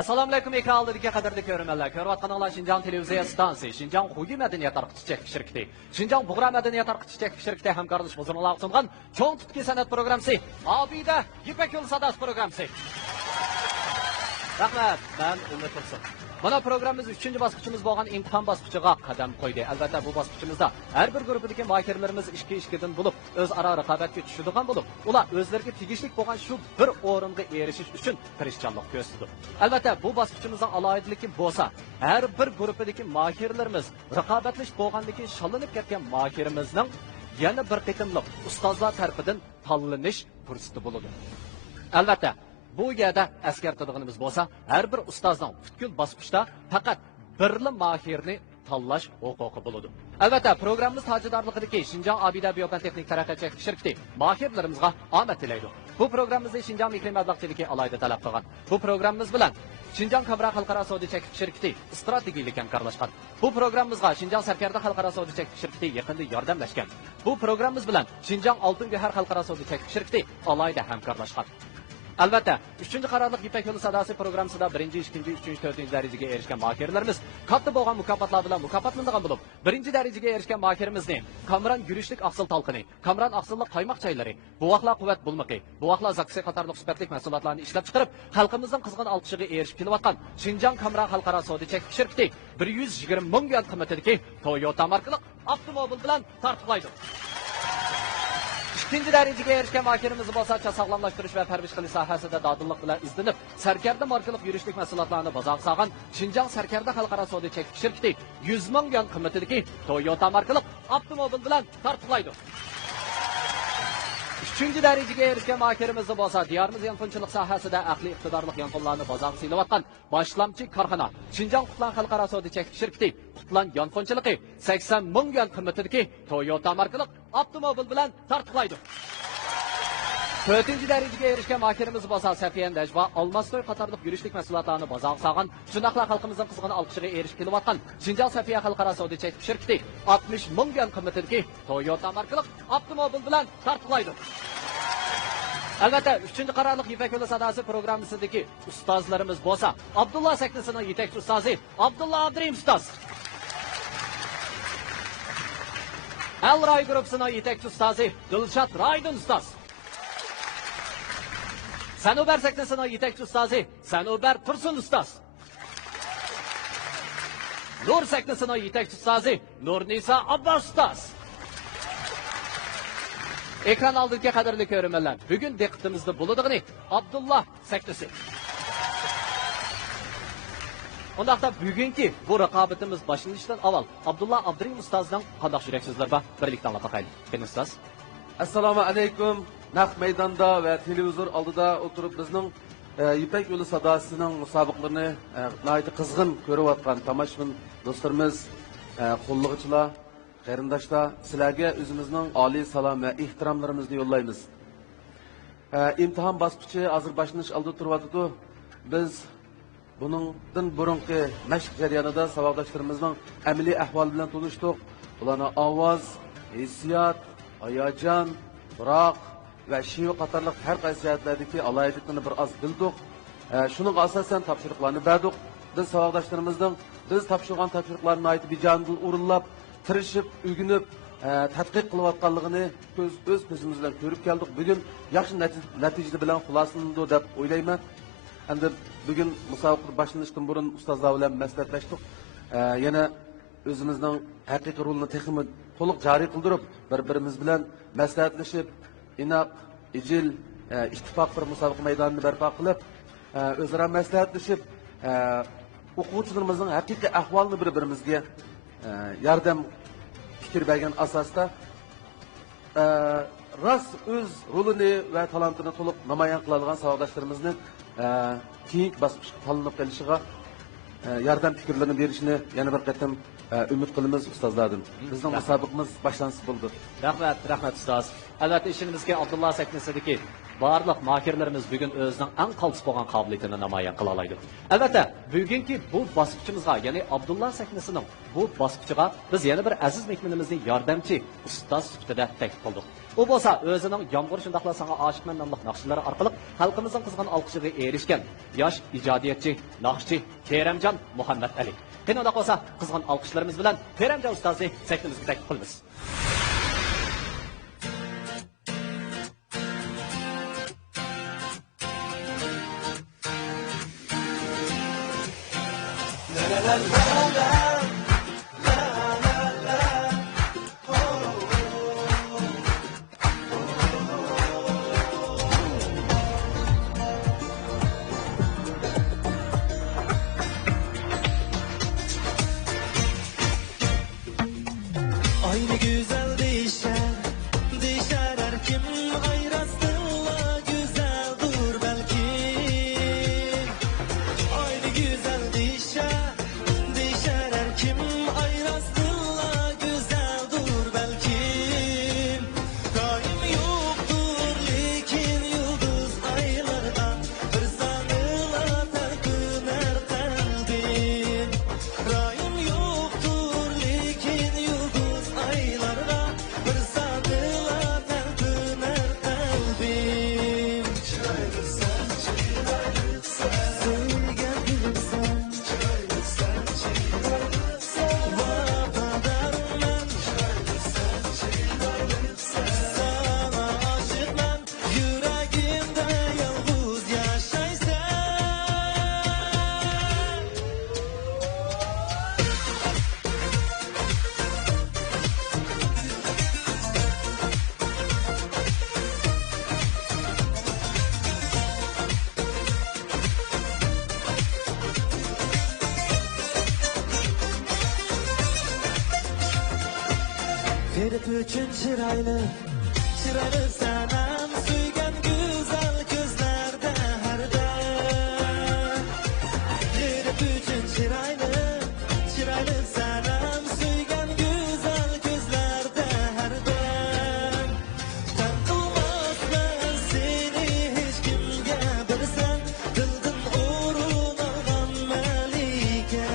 Assalomu alaykum ekranlardagi qadrli ko'ruvchilar. Ko'rayotganlar Xinjiang televiziya stansiyasi, Xinjiang Xugi madaniyat tarqatuvchi shirkati, Xinjiang Bug'ra madaniyat tarqatuvchi shirkati hamkorlik bilan sungan cho'ng tutki san'at programmasi, Obida Ipak yo'li sadasi programmasi. Rahmat, men Umid Tursun. Mana programmamiz 3-bosqichimiz bo'lgan imtihon bosqichiga qadam qo'ydi. Albatta bu bosqichimizda har bir guruhdagi makirlarimiz 2-2dan bo'lib, o'zaro raqobatga tushadigan bo'lib, ular o'zlariga tegishli bo'lgan shu bir o'ringa erishish uchun tirishchanlik ko'rsatdi. Albatta bu bosqichimizning alohidaligi bo'lsa, har bir guruhdagi makirlarimiz raqobatlash bo'lganligi shalinib ketgan makirimizning yana bir qitimliq ustozlar tarafidan tanlanish fursati bo'ladi. Albatta bu yerda eskartadiganimiz bo'lsa, har bir ustozning butkul bosqichda faqat birli mahirni tanlash huquqi bo'ladi. Albatta, programmamiz tajidorligidagi Xinjiang Obida Biotexnik taraqqiyot shirkati mahirlarimizga omad tilaydi. Bu programmamizni Xinjiang mikromablag'chiligi alohida talab qilgan. Bu programmamiz bilan Xinjiang Kabra xalqaro savdo shirkati strategik hamkorlashgan. Bu programmamizga Xinjiang Sarkarda xalqaro savdo shirkati yaqinda yordamlashgan. Bu programmamiz bilan Xinjiang Oltin Gahar xalqaro savdo shirkati alohida hamkorlashgan. Albatta, 3-qarorliq Ipak yo'li sadasi programmasida 1-chi, 2-chi, 3-chi, 4-chi darajaga erishgan makirlarimiz katta bo'lgan mukofotlar bilan mukofotlanadigan bo'lib, 1-chi darajaga erishgan makirimizni Kamran yurishlik aqsil talqini, Kamran aqsillik qaymoq chaylari, buvaqlar quvvat bulmiqi, buvaqlar zaksi qatorliq sifatli mahsulotlarni ishlab chiqarib, xalqimizning qizg'in olqishiga erishib kelayotgan Xinjiang Kamran xalqaro savdo shirkati 120 ming yuan qimmatidagi Toyota markali avtomobil bilan tartiblaydi. 2-chi darajaga erishgan makirimiz bo'lsa, sog'lomlashtirish va parvarish qilish sohasida dodillik bilan izlanib, Sarkarda markalik yurishlik mahsulotlarini bozorga solgan Xinjiang Sarkarda xalqaro savdo shirkati 100 ming yuan qimmatidagi Toyota markalik avtomobil bilan tartiblaydi. 3-chi darajaga erishgan makirimiz bo'lsa, diyorimiz yanqonchilik sohasida aqli iqtidorli yanqonlarni bozorga silayotgan boshlamchi korxona Xinjiang Qutlan xalqaro savdo shirkati Qutlan yanqonchiligi 80 ming yuan qimmatidagi Toyota markalik avtomobil bilan tartiblaydi. 4-chi darajaga erishgan makirimiz bo'lsa, Safiyan Dajva Olmastoy qatorliq yurishlik mahsulotlarini bozorga solgan, shundoqla xalqimizning qizg'in olqishiga erishib kelayotgan Xinjiang Safiya xalqaro savdo shirkati 60 ming yuan qimmatidagi Toyota markalik avtomobil bilan tartiblaydi. Albatta, 3-qarorliq Ipak yo'li sadasi programmasidagi ustozlarimiz bo'lsa, Abdullah seknisining yetakchi ustozi Abdullah Abdurim ustoz. Al-Ray guruhining yetakchi ustozi Dilshod Raydun ustoz. Sanobar seknisining yetakchi ustozi Sanobar Tursun ustoz. Nur seknisining yetakchi ustozi Nurnisa Abbos ustoz. Ekran oldidagi qadrli ko'ruvchilar, bugun diqqatimizda bo'ladigani Abdullah seknisi. Undaqda bugungi bu raqobatimiz boshlanishdan avval Abdullah Abdurim ustozning qanday yurak so'zlari bor, birlikda anglab boqaylik. Keling ustoz. Assalomu alaykum. Naq maydonda va televizor oldida o'tirib bizning Ipak yo'li sadosining musobaqalarini nihoyat qizg'in ko'rayotgan tomoshabin do'stlarimiz, qo'llig'ichilar, qarindoshlar, sizlarga o'zimizning oliy salom va ehtiromlarimizni yo'llaymiz. İmtihon bosqichi hozir boshlanish oldida turibdi. Biz buningdan burungi mashq jarayonida savodoshlarimizning amaliy ahvoli bilan tanishdik. Ularning ovoz, hissiyot, hayajon, biroq va shivi qatorliq har qaysi jihatlardagi alohidliklarni bir oz bildik. Shuning asosan topshiriqlarni berdik. Biz savodoshlarimizning biz topshirgan topshiriqlarni aytib bijonidil o'rinlab, tirishib, o'rganib, tadqiq qilayotganligini o'z ko'zimiz bilan ko'rib keldik. Bugun yaxshi natija bilan xulosalandi deb o'ylayman. Endi bugun musobaqa boshlanishidan burun ustozlar bilan maslahatlashdik. Yana o'zimizning haqiqiy rolini texnik to'liq joriy qildirib, bir-birimiz bilan maslahatlashib, inoq, ijil, ittifoq bir musobaqa maydonini barpo qilib, o'zaro maslahatlashib, o'quvchilarimizning haqiqiy ahvolini bir-birimizga yordam fikr bergan asosda rost o'z rolini va talantini to'liq namoyon qiladigan savodoshlarimizning keyingi bosqichga tanlanib kelishiga yordam fikrlarini berishini yana bir qatam umid qilamiz ustozlardan. Bizning musobaqamiz boshlansa bo'ldi. Rahmat ustoz. Albatta ishimizga Abdullah seknisidagi barliq mahirlarimiz bugun o'zining eng qaltis bo'lgan qobiliyatini namoyon qila oladi. Albatta, bugungi bu bosqichimizga, ya'ni Abdullah sahnasining bu bosqichiga biz yana bir aziz mehmonimizni yordamchi ustoz sifatida taklif qildik. U bo'lsa o'zining Yomg'ir shundaqla sanga oshiqman nomli naqshlari orqali xalqimizning qizg'in olqishiga erishgan yosh ijodiyatchi, naqshchi Keramjon Muhammad Ali. Qani unda qolsa qizg'in olqishlarimiz bilan Keramjon ustozni sahnamizga taklif qilamiz. Aynı güzel değişer her kim ayrasınla güzeldir belki. Aynı güzel değişer her kim ayrasınla güzeldir belki. Daim yoktur lekin yıldız aylarda bir sanıla terküner kalbim. Daim yoktur lekin yıldız aylarda bir sanıla terküner kalbim. Söyleyen gülümsen vafadarım ben. Sana aşık ben, yüreğimde yalnız yaşaysan. Herif için çıraylı senem suygan güzel gözlerde her dem. Herif için çıraylı senem suygan güzel gözlerde her dem. Sen kılmaz ben seni hiç kimge bilsen, dildin uğrun algan melike.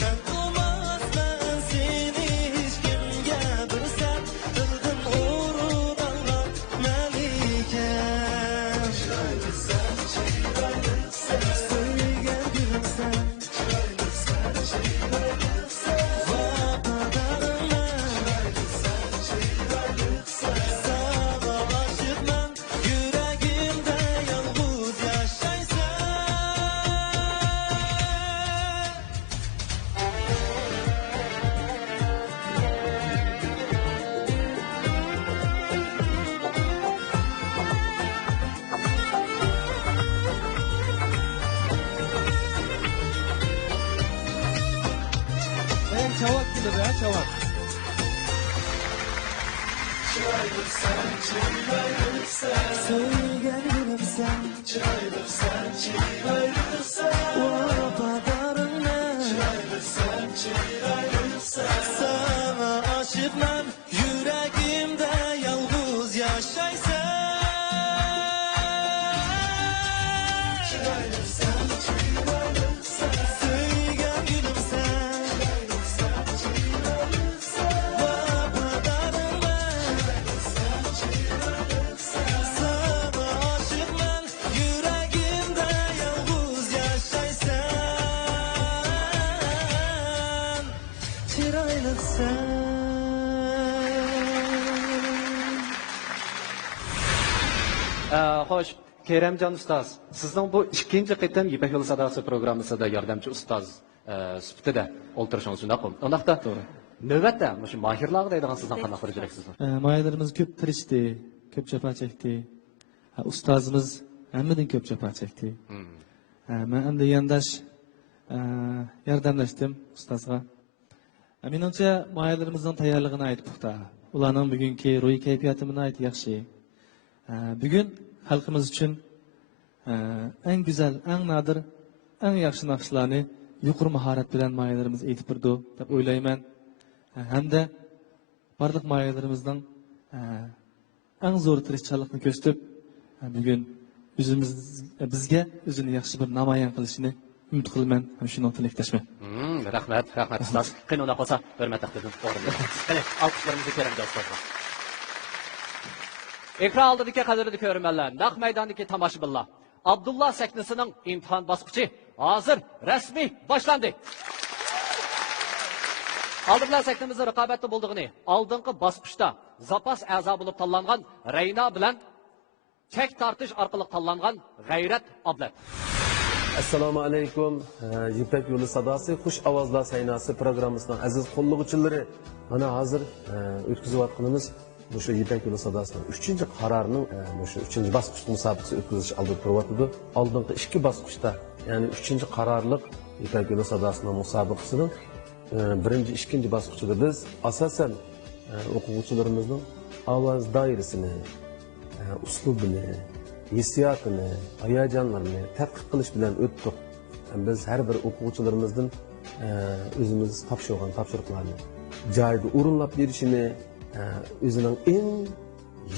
Sen kılmaz ben seni hiç kimge bilsen, dildin uğrun algan melike. Söyleyen gülümsen vafadarım ben. Sana aşık ben, yüreğimde yalnız yaşaysan. Çavak gibi be çavak. Söyleyen gülümsen vafadarım ben. Sana aşık ben, yüreğimde yalnız yaşaysan. Söyleyen gülümsen vafadarım ben. Sana aşık ben, yüreğimde yalnız yaşaysan. Çıraylık sen. Xo'sh, Keramjon ustoz, sizning bu ikkinchi qitim Ipak yo'li sadosi programmasida yordamchi ustoz sifatida o'ltirishingiz shundaqmi? Undaqda navbatda shu mahirlarga deydigan sizdan qanaqa bir juraksizmi? Mayalarımız köp tirişti, köp cefa çekti. Ustazımız hemmenin köp cefa çekti. Ben hem de yandaş yardımlaştım ustazga. Menimcha mayalarımızın tayyorligini aytib puxta. Ularning bugungi ruhiy kayfiyatini aytib yaxshi. Bugun xalqimiz uchun eng go'zal, eng nadir, eng yaxshi naqshlarni yuqori mahorat bilan mayalarimiz aytib turdi deb o'ylayman. Hamda barliq mayalarimizning eng zo'r tirishchanlikni ko'rsatib, bugun o'zimiz bizga o'zini yaxshi bir namoyon qilishini umid qilaman. Ham shuni tilakdoshman. Rahmat ustoz. Qani unda qolsa hurmat taqdirdim. O'rinli. Qani alqishlarimizni ko'ramiz ustozlar. Ekran oldidagi qadrli ko'rmanlar, naq maydondagi tomoshabinlar. Abdullah sahnasining imtihon bosqichi hozir rasmiy boshlandi. Aldırlar sektimizde raqobatda bo'ldig'ini, oldingi bosqichda zapas a'zo bo'lib tanlangan Rayna bilan chek tortish orqali tanlangan G'ayrat Ablat. Assalomu alaykum. Yipak yo'li sadosi, xush ovozlar saynasi programmasining aziz qo'llovchilari. Mana hozir o'tkazayotganimiz shu Yipak yo'li sadosining 3-qarorining shu 3-bosqich musobaqasi o'tkazish oldiga turyapti. Oldingi 2 bosqichda, ya'ni 3-qarorlik Yipak yo'li sadosining musobaqasining birinchi, ikkinchi bosqichida biz asosan o'quvchilarimizning ovoz doirasini, uslubini, hissiyotini, hayajonlarini tadqiq qilish bilan o'tdik. Biz har bir o'quvchilarimizdan o'zimiz topshirgan topshiriqlarni joyida o'rinlab berishini, o'zining eng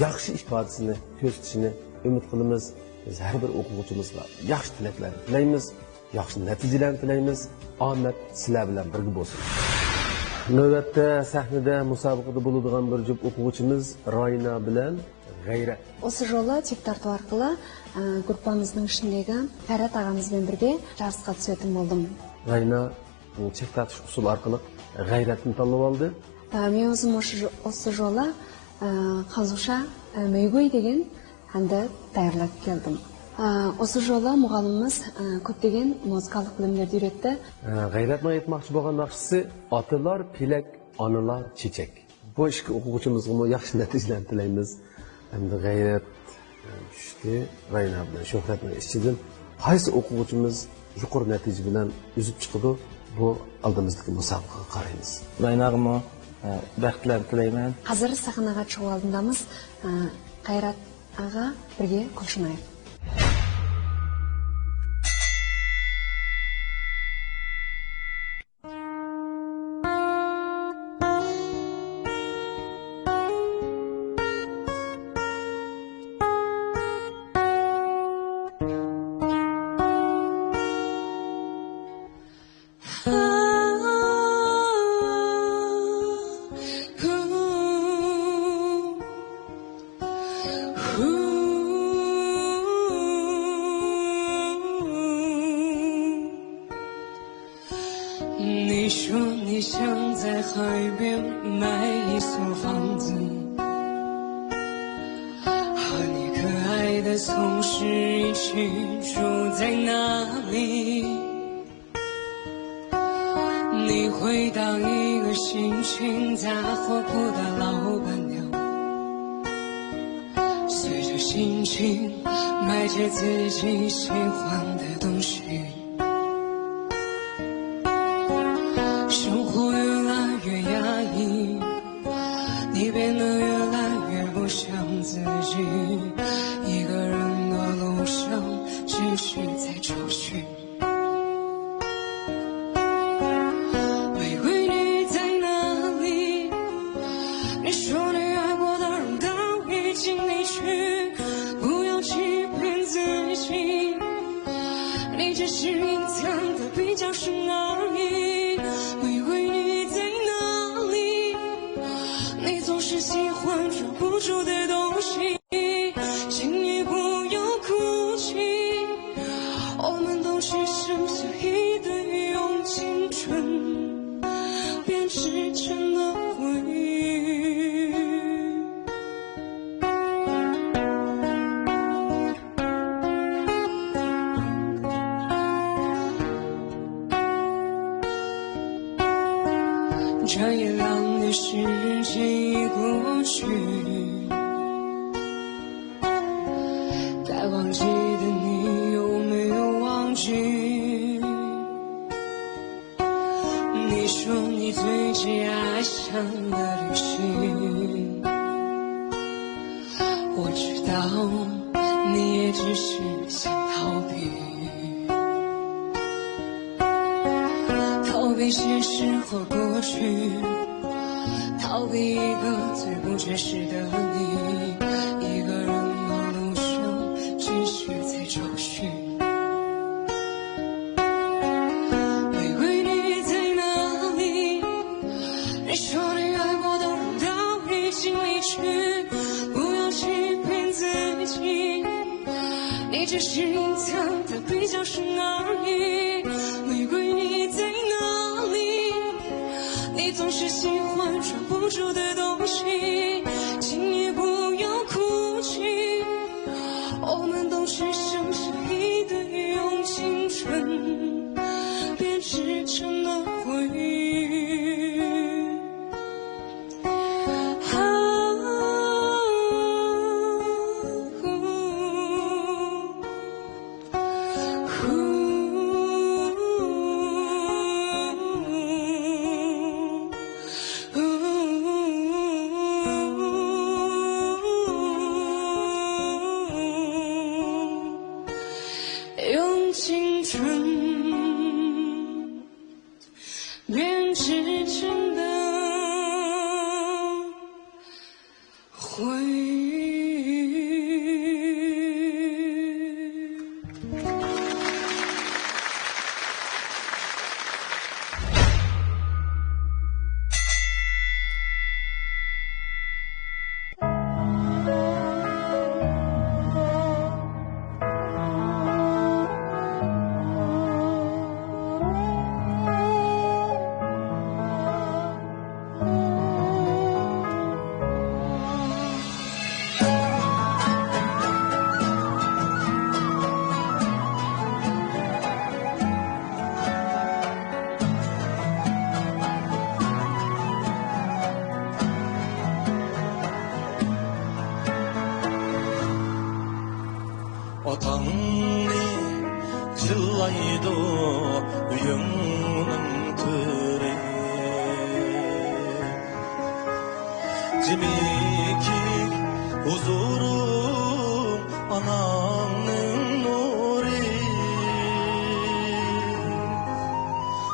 yaxshi ifodasini ko'rsatishini umid qilamiz. Biz har bir o'quvchimizga yaxshi tilaklar tilaymiz, yaxshi natijalar tilaymiz. Omad sizlar bilan birga bo'lsin. Navbatda sahnada musobaqada bo'ladigan bir juft o'quvchimiz Rayna bilan G'ayrat. Осы жолы чек тарту арқылы группамыздың ішіндегі Қайрат ағамызбен бірге жарысқа түсетін болдым. Rayna chek tortish usuli orqali G'ayratni tanlab oldi. Мен өзім осы жолы қазуша мөйгөй деген әнді даярлап келдім. Осы жолы мұғаліміміз көптеген музыкалық білімдерді үйретті. G'ayratning aytmoqchi bo'lgan naqshisi otalar pelak, onalar chechak. Bu ikki o'quvchimizga yaxshi natijalar tilaymiz. Hamda G'ayrat tushdi, Rayna bilan Shuhratning ichidan qaysi o'quvchimiz yuqori natija bilan o'zib chiqadi, bu oldimizdagi musobaqaga qaraymiz. Rayna'ga baxtlar tilayman. Қазір сахнаға шығу алдындамыз. Қайрат аға бірге құлшынайық.你说你想在海边买一所房子，和你可爱的同事一起住在那里。你会当一个心情杂货铺的老板娘，随着心情买着自己喜欢的东西。生活越来越压抑，你变得越来越不像自己。一个人的路上，只是在找寻。玫瑰你在哪里？你说你爱过的人都已经离去，不要欺骗自己，你只是隐藏的比较深而已。玫瑰你在哪里？你总是喜欢抓不住的东西，请你不要哭泣，我们都只剩下一堆用青春编织成的回忆。这一两的时间已过去，该忘记的你有没有忘记？你说你最近爱上了旅行，我知道你也只是想逃避。逃避现实和过去，逃避一个最不真实的你。一个人的路上，你只是隐藏的比较深而已。玫瑰你在哪里？你总是喜欢抓不住的东西，请你不要哭泣。我们都只剩下一堆用青春编织成的回忆。用青春编织成的回忆。Otangni jillaydı uyumның türi Cimiki huzurum ananın nuri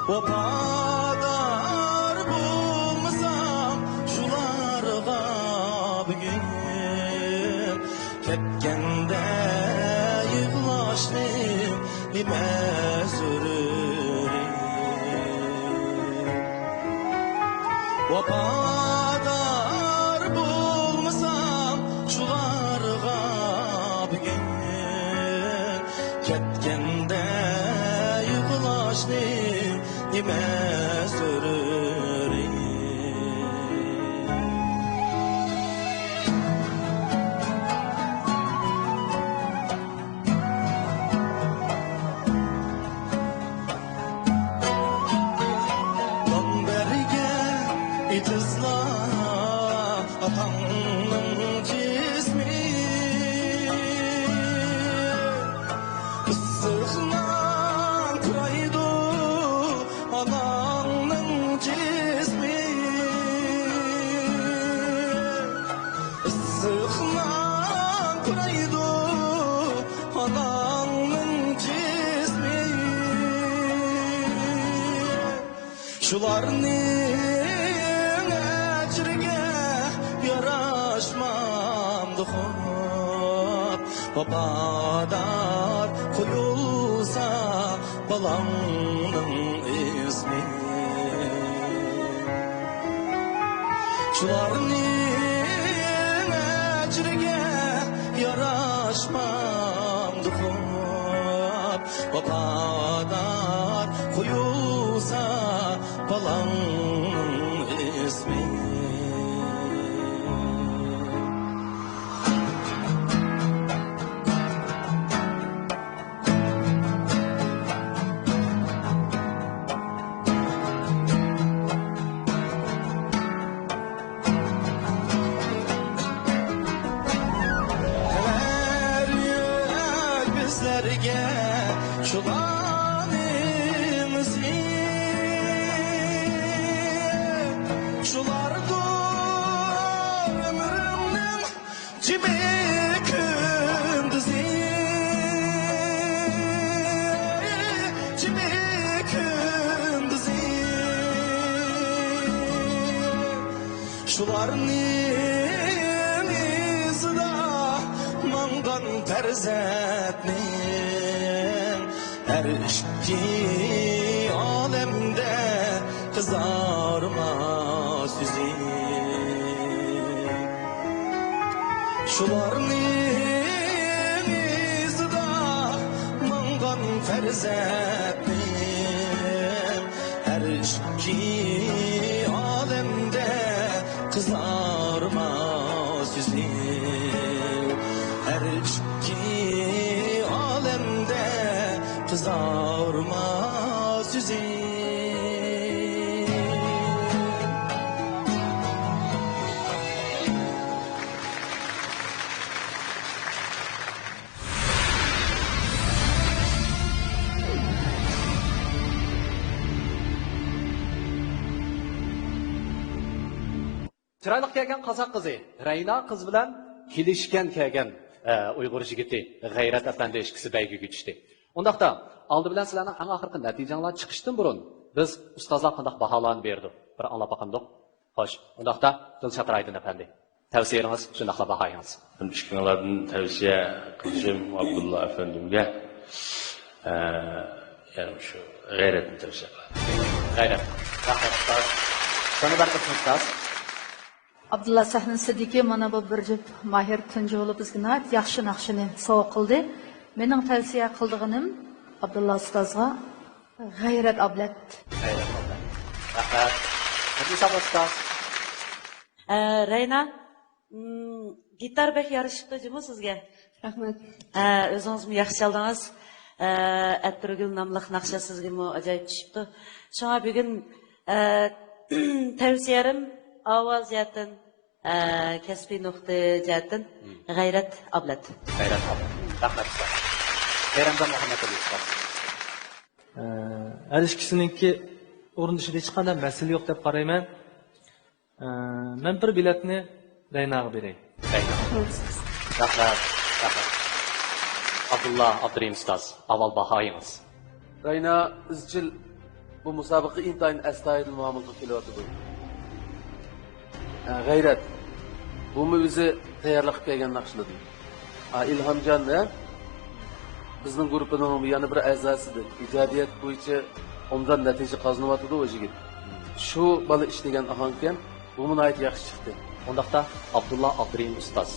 Vapadar bulmasam şularga bugün Ketgende nime sürürüm Vapadar bulmasam şularga bugün Ketgende yıkılaşni nime sürürüm İtizla atanın cismi Isıklan kuraydı ananın cismi Isıklan kuraydı ananın cismi Şularını yaraşmamdı hop Vapadar koyulsa balamның ismi Şularning ecrige yaraşmamdı hop Vapadar koyulsa balamның ismi Şulanımızı Şulardı ömrümün cimi kündüzü Cimi kündüzü Şularının izda mangan perzetnin Her işki alemde kızarmaz yüzü Şularının izda perzettim her iki alemde kızarmaz yüzüm her iki alemde kızarmaz yüzüm. Chiroyli kelgan qozoq qizi Rayna qiz bilan kelishgan kelgan Uyg'ur yigiti G'ayrat apandi ishkisi baygiga tushdi. Undaqda oldi bilan sizlarning eng oxirgi natijalar chiqishdan burun biz ustozlar qanday baholarni berdi. Bir anglab boqamdik. Xo'sh, undaqda Dilshod Raydin apandi. Tavsiyangiz shundaqla bahoyingiz. Ishqinglardan tavsiya qilishim Abdulla afandimga ya'ni shu g'ayratni tavsiya qilaman. G'ayrat. Rahmat. Sana baraka ustoz. Abdulla Sahnin Siddiqi mana bu bir jup mahir tunji bo'lib bizga yaxshi naqshini sovg'a qildi. Mening tavsiya qildiganim Abdulla ustozga g'ayrat ablat. G'ayrat ablat. Rahmat. Hadisa ustoz. Rayna, gitar bek yarışibdi jimi sizga? Rahmat. O'zingiz yaxshi chaldingiz. Atrugul nomli naqsha sizga ajoyib tushibdi. Shunga bugun tavsiyarim ovoz jihatdan, kasbiy nuqta jihatdan g'ayrat ablat. G'ayrat ablat. Rahmat. Eramzon Muhammadali ustoz. Har ikkisininki o'rindishida hech qanday masala yo'q deb qarayman. Men bir biletni Raynaga beray. Rahmat. Rahmat. Abdullah Abdurim ustoz, avval bahoyingiz. Rayna izchil bu musobaqa intayin astoydil muomala qilyapti. G'ayrat. Bumi o'zi tayyorlab kelgan naqshlardir. Ilhomjon bizning guruhning yana bir a'zosidir. Ijodiyat bo'yicha umdan natija qozonyapti o yigit. Shu bola ishlagan ahonkan, bu nihoyat yaxshi chiqdi. Undaqda Abdullah Abdurim ustoz,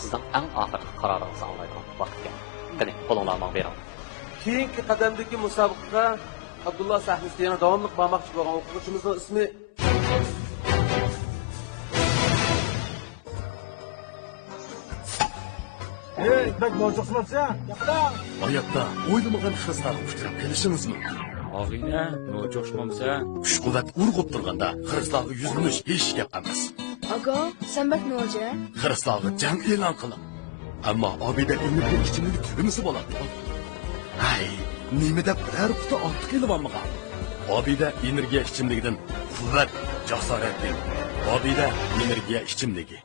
sizning eng oxirgi qaroringizni anglaydigan vaqt keldi. Qani, qo'linglarni bering. Keyingi qadamdagi musobaqaga Abdullah sahnasida yana davomli bormoqchi bo'lgan o'quvchimizning ismi bak bozuqsizlar-chi? Hayotda o'ylamagan xislar uchrab kelishingizmi? Og'ina, nojo'shmamsa, kuch-quvvat urg'ib turganda xiristlarga yuzlanish hech gap emas. Aga, sen bak noja? Xiristlarga jang e'lon qiling. Ammo obida ilmga ichimlik tugimisi bo'ladi. Ay, nimada biror quti ortiq kelib-olmagan. Obida energiya ichimligidan quvvat, jasorat ber. Obida energiya ichimligi.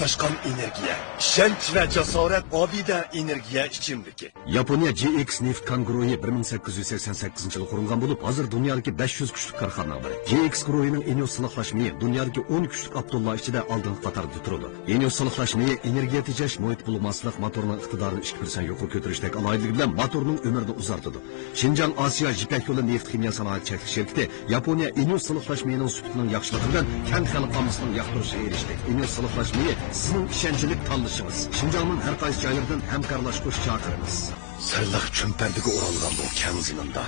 Taşkan energiya, ishonch va jasorat obida energiya ichimligi. Yaponiya GX Neft Kanguruyi 1888 yıl qurilgan bo'lib, hozir dunyodagi 500 kuchli korxonalar bor. GX guruhining Enios silahlaşmayı dunyodagi 10 kuchli Abdullah ichida oldingi qatorda turadi. Enios silahlaşmayı energiya tejash, muhit bulmaslik, motorning iqtidorini 2% yuqori ko'tarishdek alohidligi bilan motorning umrini uzartadi. Xinjiang Osiyo Ipak yo'li neft kimyo sanoat cheklanish shirkati Yaponiya Enios silahlaşmayının sutining yaxshiligi bilan keng xalq omasining yoqtirishiga erishdi. Enios silahlaşmayı sizning ishonchlik tanlashingiz. Xinjiangning har qaysi joylaridan hamkorlashib chaqiramiz. Sirliq cho'mpardiga o'ralgan bu keng ziminda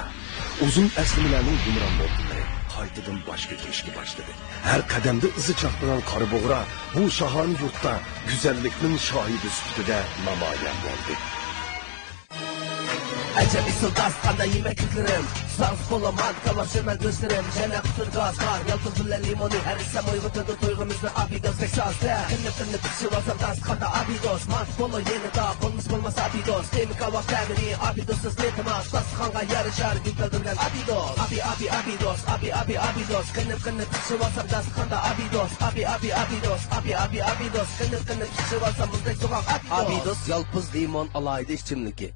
uzun aslimalarning gumron bo'ldilar. Qaytadan boshga kelishga boshladi. Har qadamda izi chaqnagan qora bo'g'ra bu shahon yurtda go'zallikning shohidi sifatida namoyon bo'ldi. Acaba soldat qanday yemekliklerim Sağ kolaman kalaşırma gözlerim Jene kutur gaz var Yaltız bile limoni Her isem oygutadı toygumuzda abidos Texas'ta Kınıp pişir olsam dans kanda abidos Mant polo yeni da Konumuz bulmaz abidos Demi kavak tagini Abidosuz netimaz Tas kanga yarışar Yükledirgen abidos abidos abidos Kınıp pişir olsam dans kanda abidos abidos abidos Kınıp pişir olsam muzdek sokak abidos Abidos yalpız limon alaydı içimliki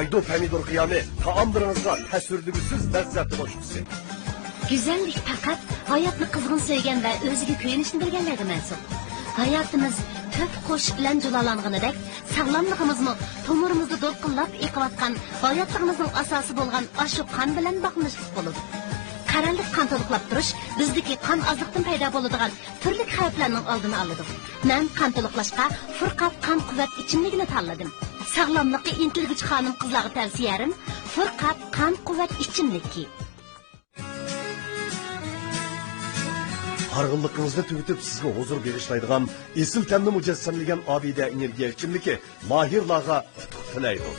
Haydo pomidor qiyami taomlaringizga tasvirligisiz lazzat qo'shgisi. Güzellik fakat hayatni qizg'in sevgan va o'ziga kuyinishni bilganlarga mansub. Hayotimiz ko'p qo'shiq bilan julalanganidek, sog'lomligimizmi to'mirimizda do'lqinlab eqiyotgan hayotligimizning asosi bo'lgan ashu qon bilan bog'lanishli bo'ladi. Qaranliq qon to'liqlab turish bizdagi qon ozliqdan paydo bo'ladigan turli xavflarning oldini oladi. Men qon to'liqlashga Furqat qon quvvat ichimligini tanladim. Sog'lomlikka intilgich xonim qizlarga tavsiyarim Furqat qon quvvat ichimligi. Hargınlıkınızda tügütüp sizge huzur berişlaydıgan, esil temni mücessemligen abide energiya içimliki Mahirlarga tutuk tilaydı.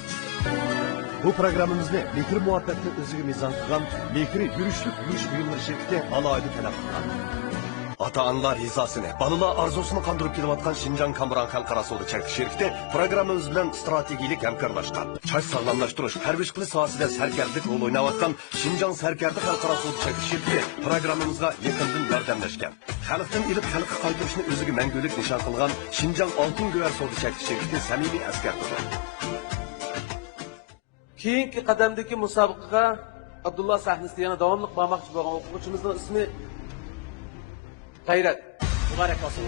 Bu programımızda mehri muhabbetli özüge mizan kılan, mehri yürüşlük yürüş uyumları şirketi alaydı talep kılan. Ata-analar hizasını, balılar arzusunu kandırıp kilovatkan Şinjan Kamuran Halkara Soğudu Çekti şirketi programımız bilen stratejilik hemkarlaşkan. Çay sağlamlaştırış, herbiş sahasında serkerdik rol oynavatkan Şinjan Serkerdik Halkara Soğudu Çekti şirketi programımızga yakından yardımlaşkan. Halktan ilip halkı kaydırışını özüge mengülük nişan kılgan Şinjan Altın Göğer Soğudu Çekti şirketi samimi askerdir. Keyingi qadamdagi musobaqaga Abdullah sahnasida yana davomliq bormoqchi bo'lgan o'quvchimizning ismi G'ayrat. Muborak olsun.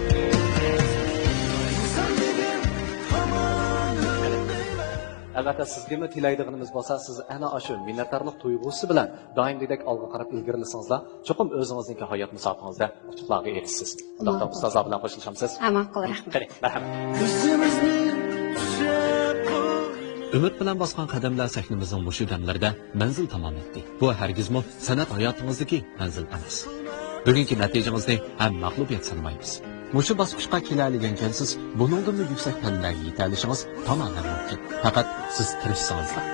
Albatta sizga tilaydiganimiz bo'lsa, siz ana shu minnatdorlik tuyg'usi bilan doimgidek olg'a qarab ilgarilasangizlar, cho'qim o'zingizning hayot musobaqangizda yutuqlarga erishasiz. Alloh ustozlar bilan qo'shilishamiz. Aman qil rahmat. Ümit bilan bosgan qadamlar sahnimizning mushu damlarda manzil tamom etdi. Bu hargizmi san'at hayotingizdagi manzil emas. Bugungi natijangizni ham mag'lubiyat sanmaymiz. Mushu bosqichga keladigansiz, buningdan yuksak pannaga yeta olishingiz tomonan mumkin. Faqat siz tirishsangizlar.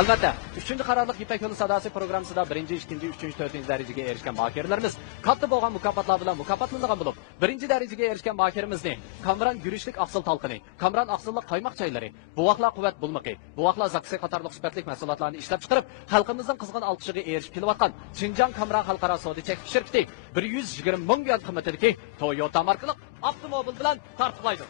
Albatta, 3-qarorliq Ipak yo'li sadosi programmasida 1-chi, 2-chi, 3-chi, 4-chi darajaga erishgan mahirlarimiz katta bo'lgan mukofotlar bilan mukofotlangan bo'lib, 1-chi darajaga erishgan mahirimizni Kamran yurishlik aqsil talqini, Kamran aqsillik qaymoq chaylari, buvoqlar quvvat bulmiqi, buvoqlar zaksi qatorliq sifatlik mahsulotlarni ishlab chiqarib, xalqimizning qizg'in olqishiga erishib kelayotgan Xinjiang Kamran xalqaro savdo chekish shirkati 120 ming yuan qimmatidagi Toyota markali avtomobil bilan tartiblaydi.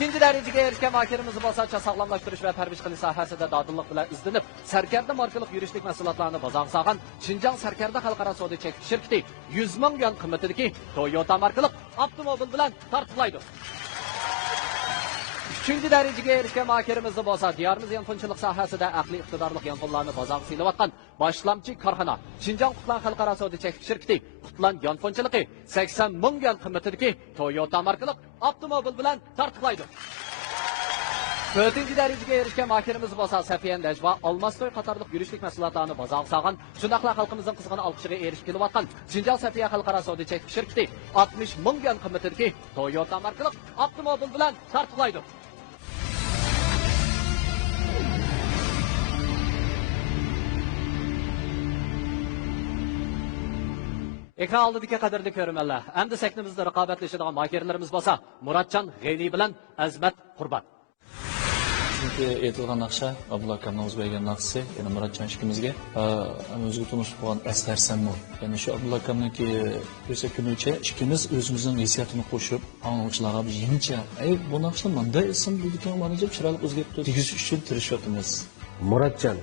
2-chi darajaga erishgan mahirimiz bo'lsa, sog'lomlashtirish va tarbiya qilish sohasida dodillik bilan izlanib, Sarkarda markali yurishlik mahsulotlarini bozorga solgan Xinjiang Sarkarda xalqaro savdo chekish shirkati 100 ming yuan qimmatidagi Toyota markali avtomobil bilan tartiblaydi. 3-chi darajaga erishgan mahirimiz bo'lsa, diyorimiz yanfonchilik sohasida aqliy iqtidorli yanfonlarni bozorga silayotgan boshlamchi korxona Xinjiang Qutlan xalqaro savdo chekish shirkati Qutlan yanfonchiligi 80 ming yuan qimmatidagi Toyota markali avtomobil bilan tartiblaydi. 4-chi darajaga erishgan mahirimiz bo'lsa, Safiyan Dajva Olmastoy qatorliq yurishlik mahsulotlarni bozorga solgan, shundaqla xalqimizning qizg'in olqishiga erishib kelayotgan Xinjiang Safiya xalqaro savdo chekish shirkati 60 ming yuan qimmatidagi Toyota markali avtomobil bilan tartiblaydi. Ekran oldidagi qadrli ko'rmanlar, endi sahnimizda raqobatlashadigan mahirlarimiz bo'lsa, Muratjon G'ayni bilan Azmat Qurbon. Chunki aytilgan naqsha Abdulla akamning o'zi bergan naqsi, yana Muratjon ikimizga o'ziga tunish bo'lgan asar sanmu. Ya'ni shu Abdulla akamniki o'sha kunicha ikkimiz o'zimizning hissiyotini qo'shib, anglovchilarga yenicha, bu naqshni menda ism bu ekan, mana deb chiroyli o'zgartirib tegish uchun tirishyapmiz. Muratjon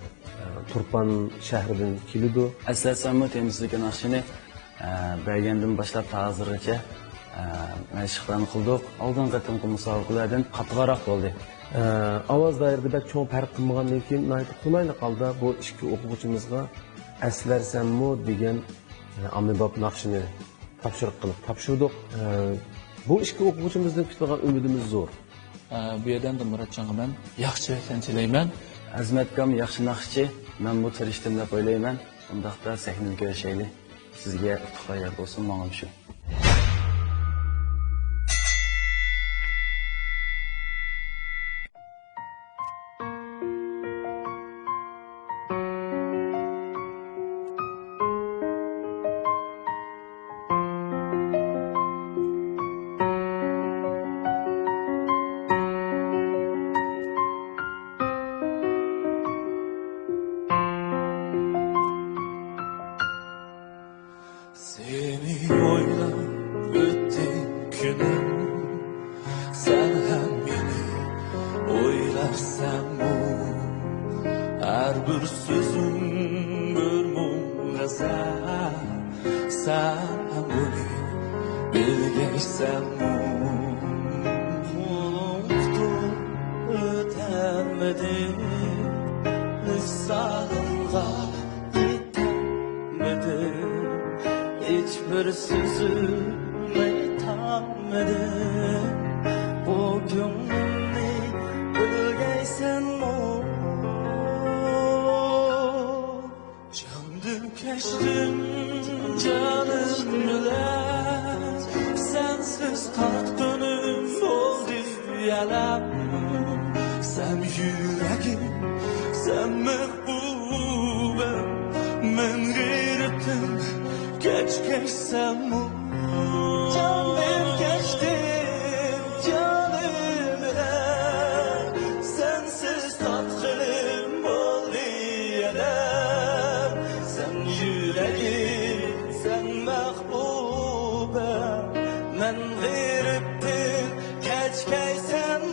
Turpan shahridan keldi. Asar sanmu temizlik naqshini bergandan boshlab hozirgacha mashqlarni qildik. Oldin qatimqi musobaqalardan qattiqroq bo'ldi. Ovoz dairida bak cho'ng farq qilmagandan keyin qulaylik holda bu ikki o'quvchimizga aslarsanmi degan ommabop naqshini topshiriq qilib topshirdik. Bu ikki o'quvchimizdan kutgan umidimiz zo'r. Bu yerdan da Muratjonga men yaxshi ekan tilayman. Azmatkam yaxshi naqshchi, men bu tirishdim deb o'ylayman. Undaqda sahnani ko'rishaylik. Sizga xayr bo'lsin, menga shu. Seni oylab ötdi günüm, sen hem beni sen bunu bilgeysen unuttu ötemedi sağımga yetemedi hiçbir sözüme yetemedi bugün bilgeysen candım keştim canım bilen sensiz tatgınım oldu yalan sen yüreğim sen mehbubim men gayretim geç geçsem canım geçtim canım bilen sensiz tatgınım oldu yalan sen yüreğim sen mehbubim men gayretim geç geçsem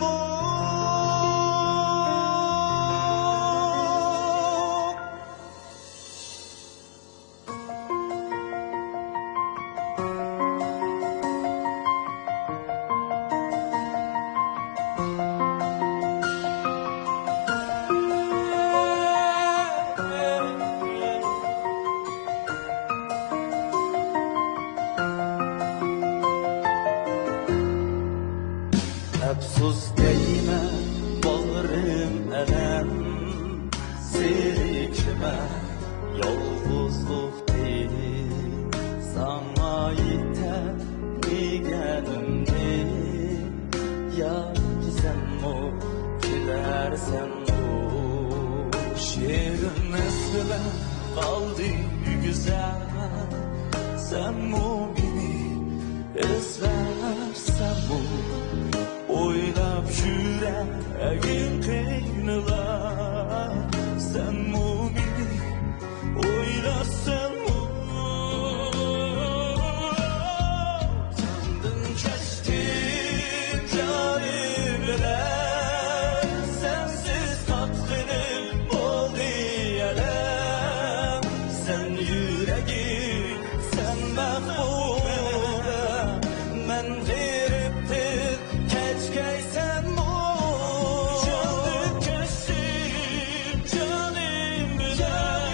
Sus deyme bağrım elem Sirikme yolsuzluk değil Sana yeter digenimdi Ya sen o gülersen o Şiirim mesela kaldı güzel Sen o beni izlersen bu Oylap yüreğim kıynalar Sen mumini oylarsan Sandın keştim canimler Sensiz tatlım oldu yelem Sen yüreğim sen mehbubim Men veriptir Keşkeysen bu canım keşim canım bilen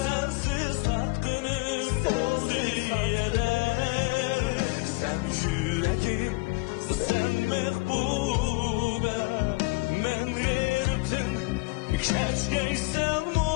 sensiz tatkınım oldu yeler sen yüreğim sen mehbube men verdim keşkeysen bu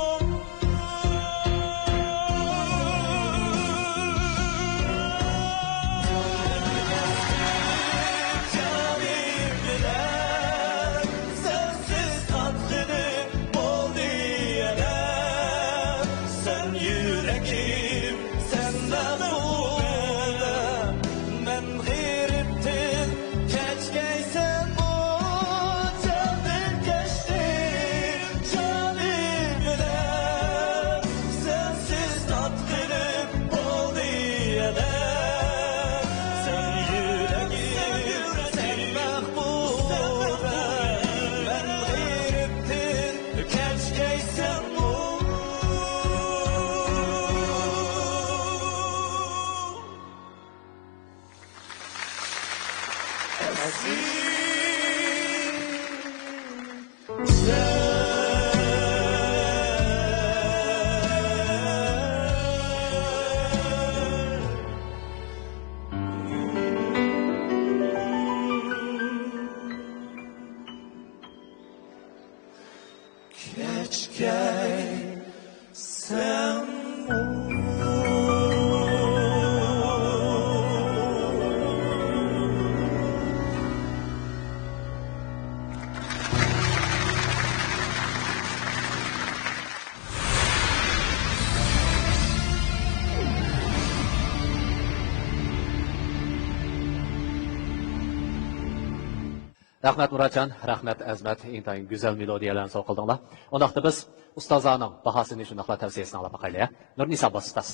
Rahmet Muratcan, rahmet Azmat, intayin güzel melodiyalarni so'qildinglar. Undaqda biz ustozlarning bahosini shunaqla tavsiyasini olib boqaylik. Nurnisa Bostas.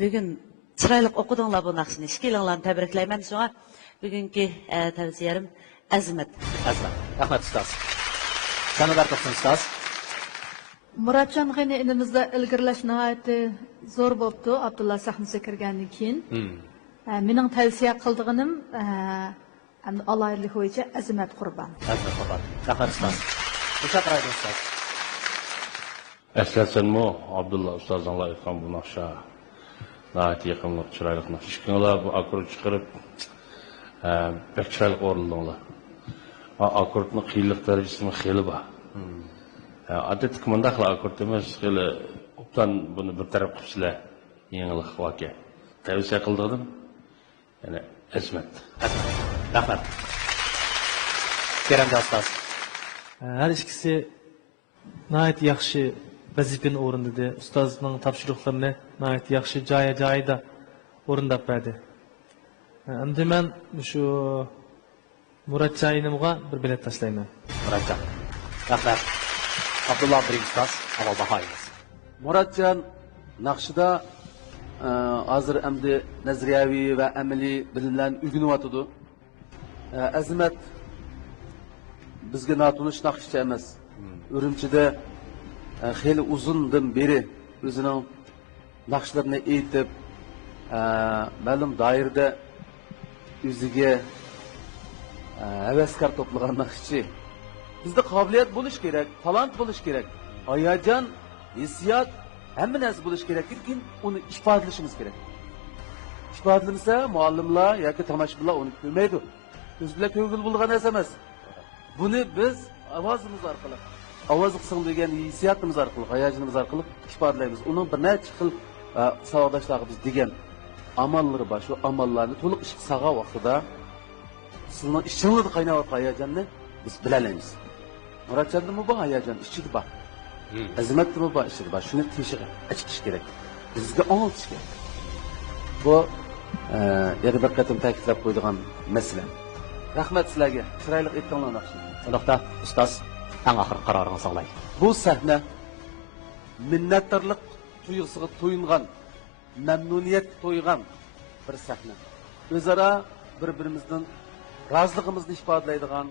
Bugun chiroyli o'qidinglar bu naqshni. Ishkilinglarni tabriklayman. Shunga bugungi tavsiyalarim Azmat. Azmat. Rahmat ustoz. Sanobar to'qson ustoz. Muratjon G'ani inimizda ilgirlash nihoyatda zo'r bo'libdi. Abdulla sahnasiga kirgandan keyin. Mening tavsiya qildiganim alaylik bo'yicha Azimat Qurban. Azimat Qurban. Rahmat ustoz. Teşekkür ustoz. Eslatsanmi, Abdulla ustozinglar aytgan bu naqsha nihoyat yoqimli, chiroyli naqsha. Ishqinglar bu akkord chiqarib, bek chiroyli o'rindinglar. Akkordning qiyinlik darajasi xeli bor. Odatda bunday akkord emas, xeli obdan buni bir taraf qilishlar yangilik voqea. Tavsiya qildim. Ya'ni Azimat. Rahmat. Kerem ustoz. Her ikisi nəhayət yaxşı vəzifəni orundadı. Ustazның tapşırıqlarını nəhayət yaxşı joyida orundab berdi. Endi men şu Muratjonimga bir bilet tashlayman. Muratjon. Rahmat. Abdullah ustoz, avval bahoyingiz. Muratjon naqshida hozir endi nazariyaviy va amaliy bilimlarni o'rganyotdi. Azimat bizga notunish naqshchi emas. Urumchida xeyli uzundan beri o'zining naqshlarini aytib, ma'lum doirada o'ziga havaskor to'plagan naqshchi. Bizda qobiliyat bo'lish kerak, talant bo'lish kerak, hayajon, hissiyot hamma narsa bo'lish kerak, lekin uni ifodalashimiz kerak. Ifodalansa, muallimlar yoki tomoshabinlar uni ko'rmaydi. Biz bilan ko'ngil bo'lgan narsa emas. Buni biz ovozimiz orqali, ovoz qism degan hissiyotimiz orqali, hayajonimiz orqali ifodalaymiz. Uning bir necha xil savodashlarimiz degan amallari bor. Shu amallarni to'liq ish qilsa vaqtida sizning ishingizda qaynayotgan hayajonni biz bilalaymiz. Muratjonda bu hayajon ichida bor. Azimatda bu ichida bor. Shuni teshig'i ichish kerak. Bizga anglatish kerak. Bu yana bir qatim ta'kidlab qo'ydigan masala. Rahmat sizlarga. Chiroyli aytganlar naqshi. Undaqda ustoz, eng oxirgi qaroringizni anglaylik. Bu sahna minnatdorlik tuyg'usiga to'yingan, mamnuniyat to'ygan bir sahna. O'zaro bir-birimizdan roziligimizni ifodalaydigan,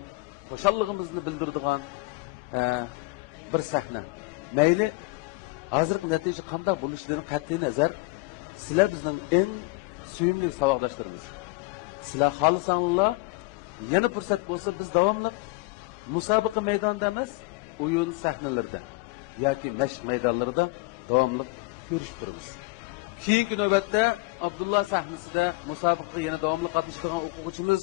xushalligimizni bildiradigan bir sahna. Mayli hozirgi natija qanday bo'lishidan qat'iy nazar, sizlar bizning eng suyimli saboqdoshlarimiz. Sizlar xohlasanglar, yana fursat bo'lsa biz davomli musobaqa maydonida emas, o'yin sahnalarida yoki mashq maydonlarida davomli ko'rishib turamiz. Keyingi navbatda Abdullah sahnasida musobaqaga yana davomli qatnashgan o'quvchimiz.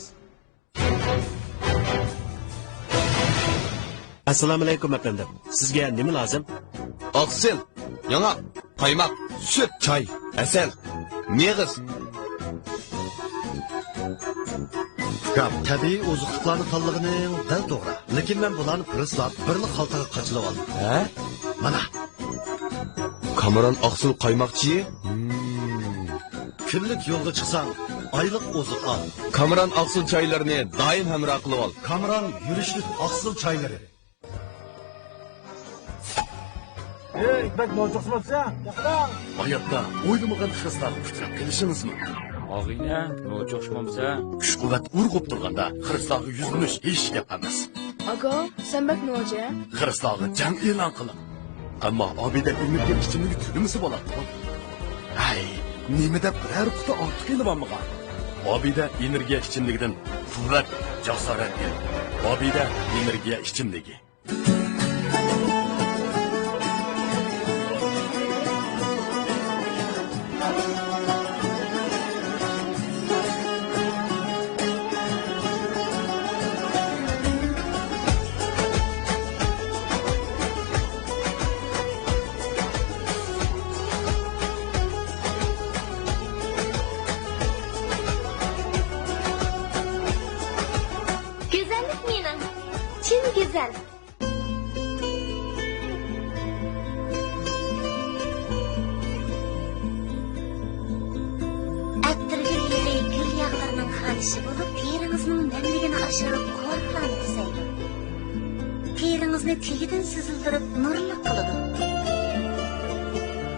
Assalomu alaykum efendim. Sizga nima lozim? Oqsil, yong'oq, qaymoq, sut, choy, asal, neg'iz. Gap tabiiy oziqlarni tanlag'ining dal to'g'ri. Lekin men bularni prislab, birli xaltaga qachilib oldim. Mana. Kameron oqsil qaymoqchi? Kunlik yo'lga chiqsang, oylik oziq al. Kameron oqsil choylarini doim hamroh qilib ol. Kameron yurishlik oqsil choylari. İpek boğacaksın sen. Yakala. Hayotda o'ylamagan xislarga uchrab kelishingizmi? Og'ina, no'jo'shmamsa, kuch-quvvat urg'ib turganda xiristlarga yuzlanish hech gap emas. Aga, sen bak no'ja? Xiristlarga jang e'lon qilib. Ammo Obida ilmga ichimligi turimisi bo'ladi. Hay, nimada biror quti ortiq kelib olmagan. Obida energiya ichimligidan quvvat, jasorat kel. Obida energiya ichimligi. Güzel. Attırgül yeri gül yağlarının xanışı bulup, terinizin memligini aşırıp korkulanı düzeydi. Terinizni tegidin süzüldürüp nurlu kılıdı.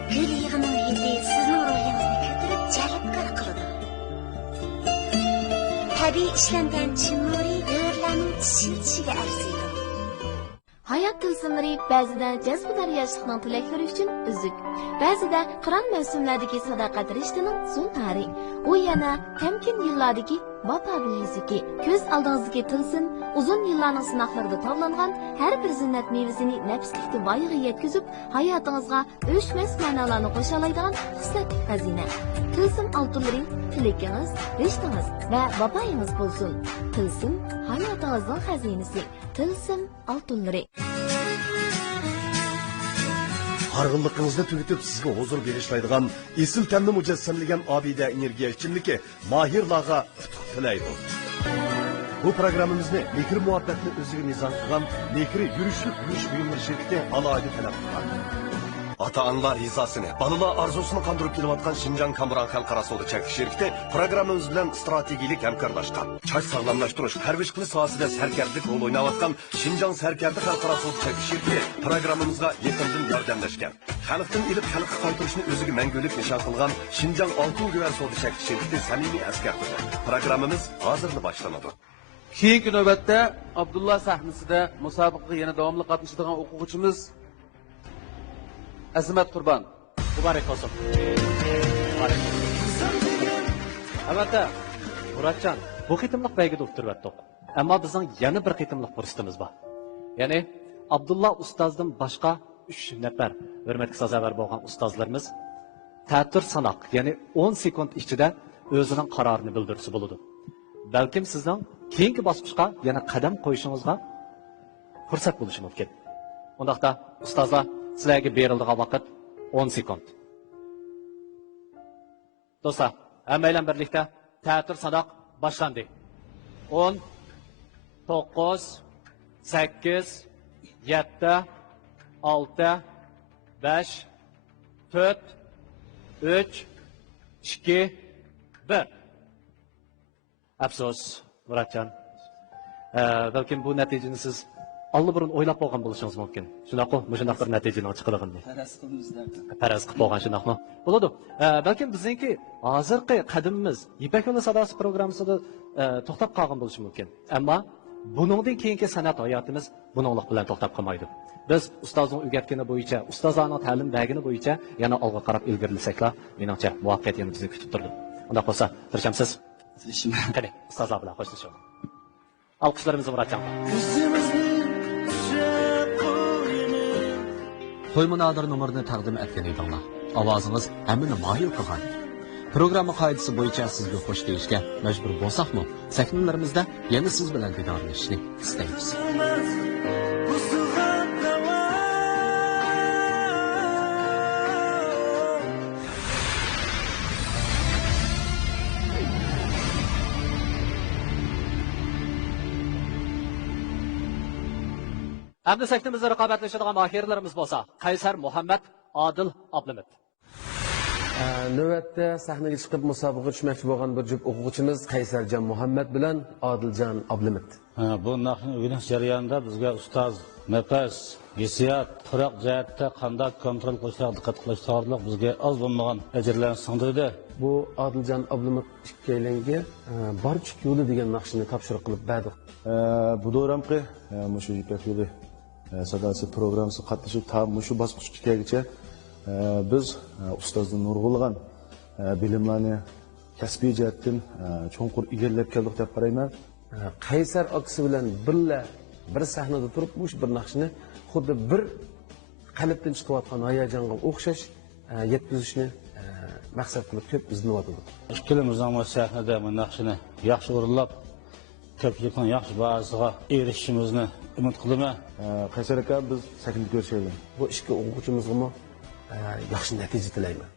Gül yığının hidi sizin ruhinizni kötürüp jalibkar kılıdı. Tabii işlemden çimuri dörlerinin çil-çili arzıydı. Hayat tılsımları ba'zida jazbidar yoshlikning tilaklari uchun uzuk, ba'zida qiron mavsumlardagi sadoqat rishtining zunhari, u yana temkin yillardagi vafo bilg'isiki, ko'z oldingizdagi tilsim uzun yillarning sinoqlarida tog'langan har bir zinnat mevasini nafslikda voyaga yetkazib, hayotingizga o'chmas ma'nolarni qo'sha oladigan hislat xazina. Tilsim oltinlaring tilakingiz, rishtangiz va vafoyingiz bo'lsin. Tilsim hayotingizning xazinasi. Tilsim oltinlari. Harg'inligingizni tugatib sizga huzur berishlaydigan esil tamni mujassamlagan Obida energiya ichimligi Mahirlarga utuq tilaydi. Bu programmamizni Nekir muhabbatni o'ziga mezon qilgan Nekir yurishlik yurish buyumlar shirkati alohida talab qilgan. Ata-analar rizasini, balalar arzusini qandırıp kelayotgan Şinjan Kamuran Xalqaro savdo chekish shirkati programmamiz bilan strategik hamkorlashgan. Choch sog'lomlashtirish, parvarish qilish sohasida sarkarlik rol o'ynayotgan Şinjan Sarkardi Xalqaro savdo chekish shirkati programmamizga yaqindan yordamlashgan. Xalqdan ilib xalqqa qaytarishni o'ziga mangulik nishon qilgan Şinjan Oltin Guvar savdo chekish shirkati samimiy askardir. Programmamiz hozirda boshlanadi. Keyingi navbatda Abdullah sahnasida musobaqaga yana davomli qatnashadigan o'quvchimiz Azimat Qurban. Muborak olsun. Muborak olsun. Albatta, Muratjon, bu qitimliq baygida o'tirib Ammo bizning yana bir qitimliq fursatimiz bor. Ya'ni Abdullah ustozdan boshqa 3 nafar hurmatga sazovor bo'lgan ustozlarimiz ta'tir sanoq, ya'ni 10 sekund ichida o'zining qarorini bildirsa bo'ladi. Balkim sizning keyingi bosqichga yana qadam qo'yishingizga fursat bo'lishi mumkin. Undaqda ustozlar sizlarga beriladigan vaqt 10 sekund. Do'stlar, hammalar birlikda ta'tir sanoq boshlandi. 10 9 8 7 6 5 4 3 2 1. Afsus, Muratjon. Balkim bu natijani siz allburun o'ylab qo'ygan bo'lishingiz mumkin. Shunaqmi? Shunday bir natijaning chiqadiganini. Faraz qilib qo'ygan shunaqmi? Bo'ladi. Balkim bizningki hozirgi qadimimiz Ipak yo'li sadosi programmasida to'xtab qolgan bo'lishi mumkin. Ammo buningdan keyingi san'at hayotimiz buninglik bilan to'xtab qolmaydi. Biz ustozning o'rgatgani bo'yicha, ustozlarning ta'lim bergani bo'yicha yana olg'a qarab ilgarilasaklar, menimcha muvaffaqiyatimiz bizni kutib turdi. Unda bo'lsa, tirishamiz. Qani, ustozlar bilan xo'shlashamiz. Alqishlarimizni Muratjonga. To'y munodir nomerini taqdim etgan edinglar. Ovozingiz hammani moyil qilgan. Programma qoidasi bo'yicha sizga xush deyishga majbur bo'lsaqmi, sahnalarimizda yana siz bilan didorlashishni istaymiz. Hamda sahnamizda raqobatlashadigan mahirlarimiz bo'lsa, Qaysar Muhammad, Odil Ablimit. Navbatda sahnaga chiqib musobaqa tushmoqchi bo'lgan bir juft o'quvchimiz Qaysarjon Muhammad bilan Odiljon Ablimit. Bu nahni o'rganish jarayonida bizga ustoz nafas, hissiyot, turoq jihatda qanday kontrol qilishga diqqat qilish to'g'riliq bizga oz bo'lmagan ajrlarni singdirdi. Bu Odiljon Ablimit ikkalanga barchik yo'li degan naqshini topshiriq qilib berdi. Bu dövremki mushu Ipak yo'li sadosi programmasi qatnashib tam mushu bosqichgacha biz ustozdan nurg'ulg'an bilimlarni kasbiy jihatdan cho'nqur egallab keldik deb qarayman. Qaysar akasi bilan birga bir sahnada turib mush bir naqshni xuddi bir qalbdan chiqayotgan hayajonga o'xshash yetkazishni maqsad qilib ko'p izlanyapti. Ikkilimizning sahnada bu naqshni yaxshi o'rinlab ko'pchilikning yaxshi bahosiga erishishimizni umid qilaman. Qaysar aka, biz sahnada ko'rishaylik. Bu ishga o'quvchimizga yaxshi natija tilayman.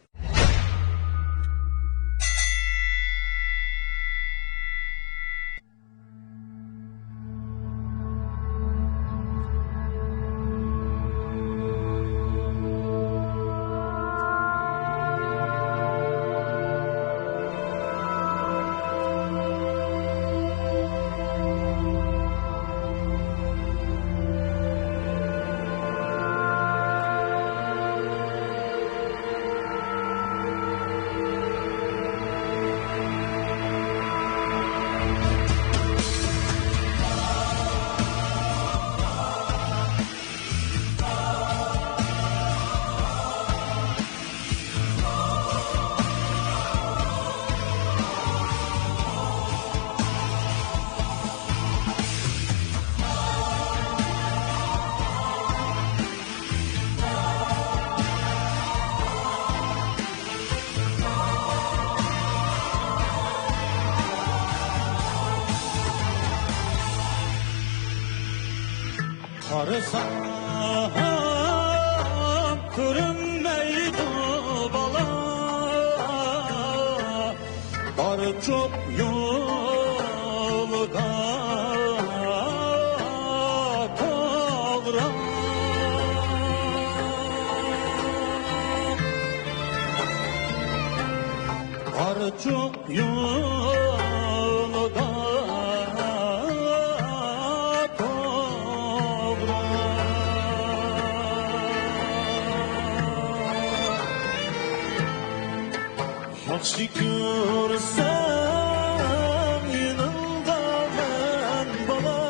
Qarasam ko'rinmaydi bola, bor çok yo'lda to'g'ri. Bor çok yo'lda yaxshi ko'rsam yanimdaman bola,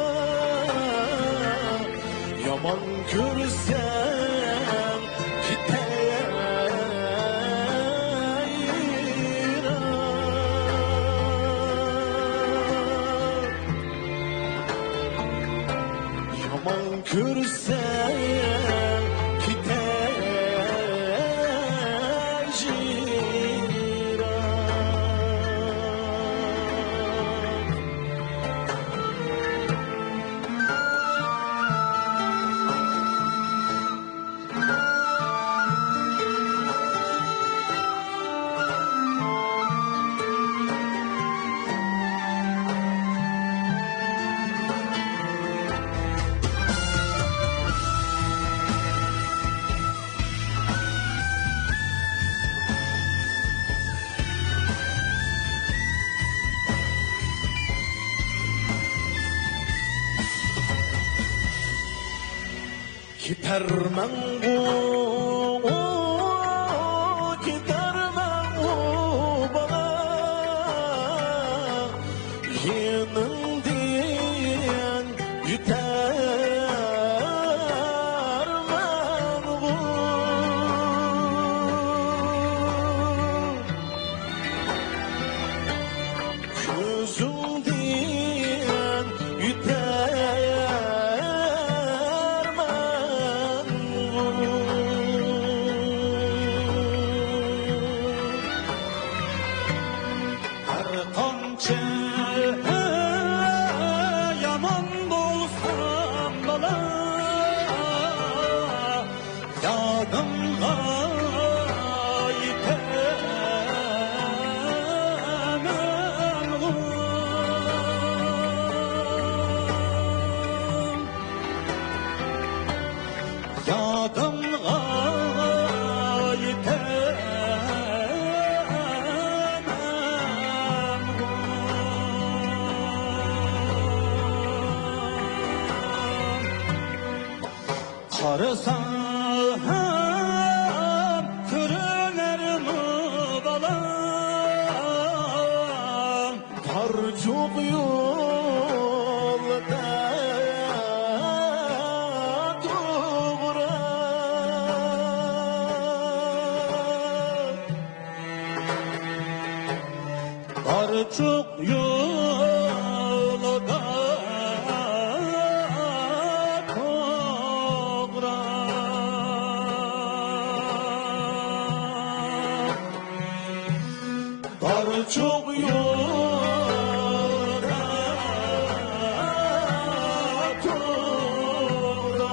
yomon ko'rsam ketaveram. Yomon ko'rsam gidermen bu, gidermen bu bana, yanımdan gidermen bu. Gözümden yaman bolsam bala, yadımga yitemem yadımga Qarasam ko'rinarmi bola, bor yo'q yo'lda to'g'ri. Bor yo'q yo'lda çok yolda to'g'ri.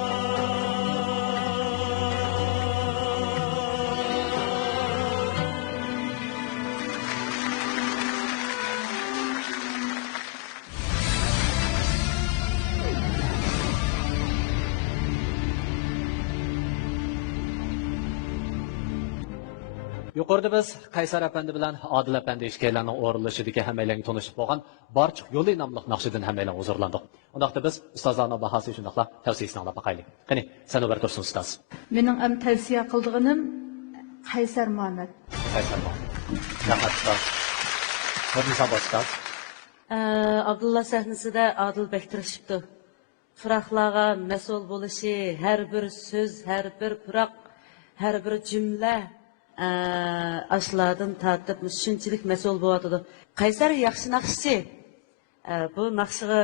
Yuqorida biz Qaysar apandi bilan Odil apandi ishkaylarning o'rinlashidagi hammalarga tanishib bo'lgan Barchiq yo'li nomli naqshidan hammalar huzurlandik. Undaqda biz ustozlarning bahasi shundaqla tavsiyasini olib boqaylik. Qani, sen o'bar tursin ustoz. Mening ham tavsiya qildiganim Qaysar Muhammad. Qaysar Muhammad. Rahmat ustoz. Hurmat ustoz. Abdullah sahnasida Adil bek tirishibdi. Fıraqlarga mas'ul bo'lishi, har bir so'z, har bir fıraq, har bir jumla aşlardan tartib shunchalik mas'ul bo'lyotdi. Qaysar yaxshi naqshchi. Bu naqshiga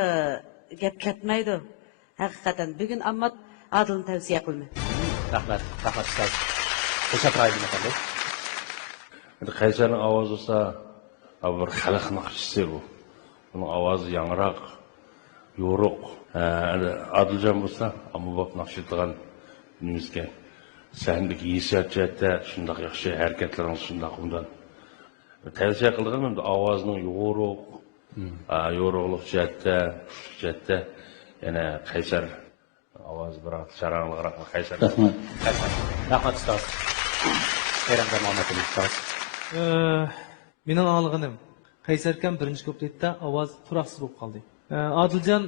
gap ketmaydi. Haqiqatan bugun ammo Adilni tavsiya qilman. Rahmat ustoz. Teşekkür ederim efendim. Qaysarning ovozi esa bir xalq naqshchisi bu. Uning ovozi yangroq. yo'ruq. Adiljon bo'lsa, ommabop naqsh etgan bizga sahnadagi hissiyot jihatda shundoq yaxshi harakatlarimiz shundoq undan tavsiya qilganim ovozning yo'ruqlik jihatda yana qaysar ovoz biroq charang'liroq qaysar. Rahmat ustoz. Eramda Muhammad ustoz. Mening olganim Qaysarkan birinchi kupletda ovoz turaqsiz bo'lib qoldi. Adiljon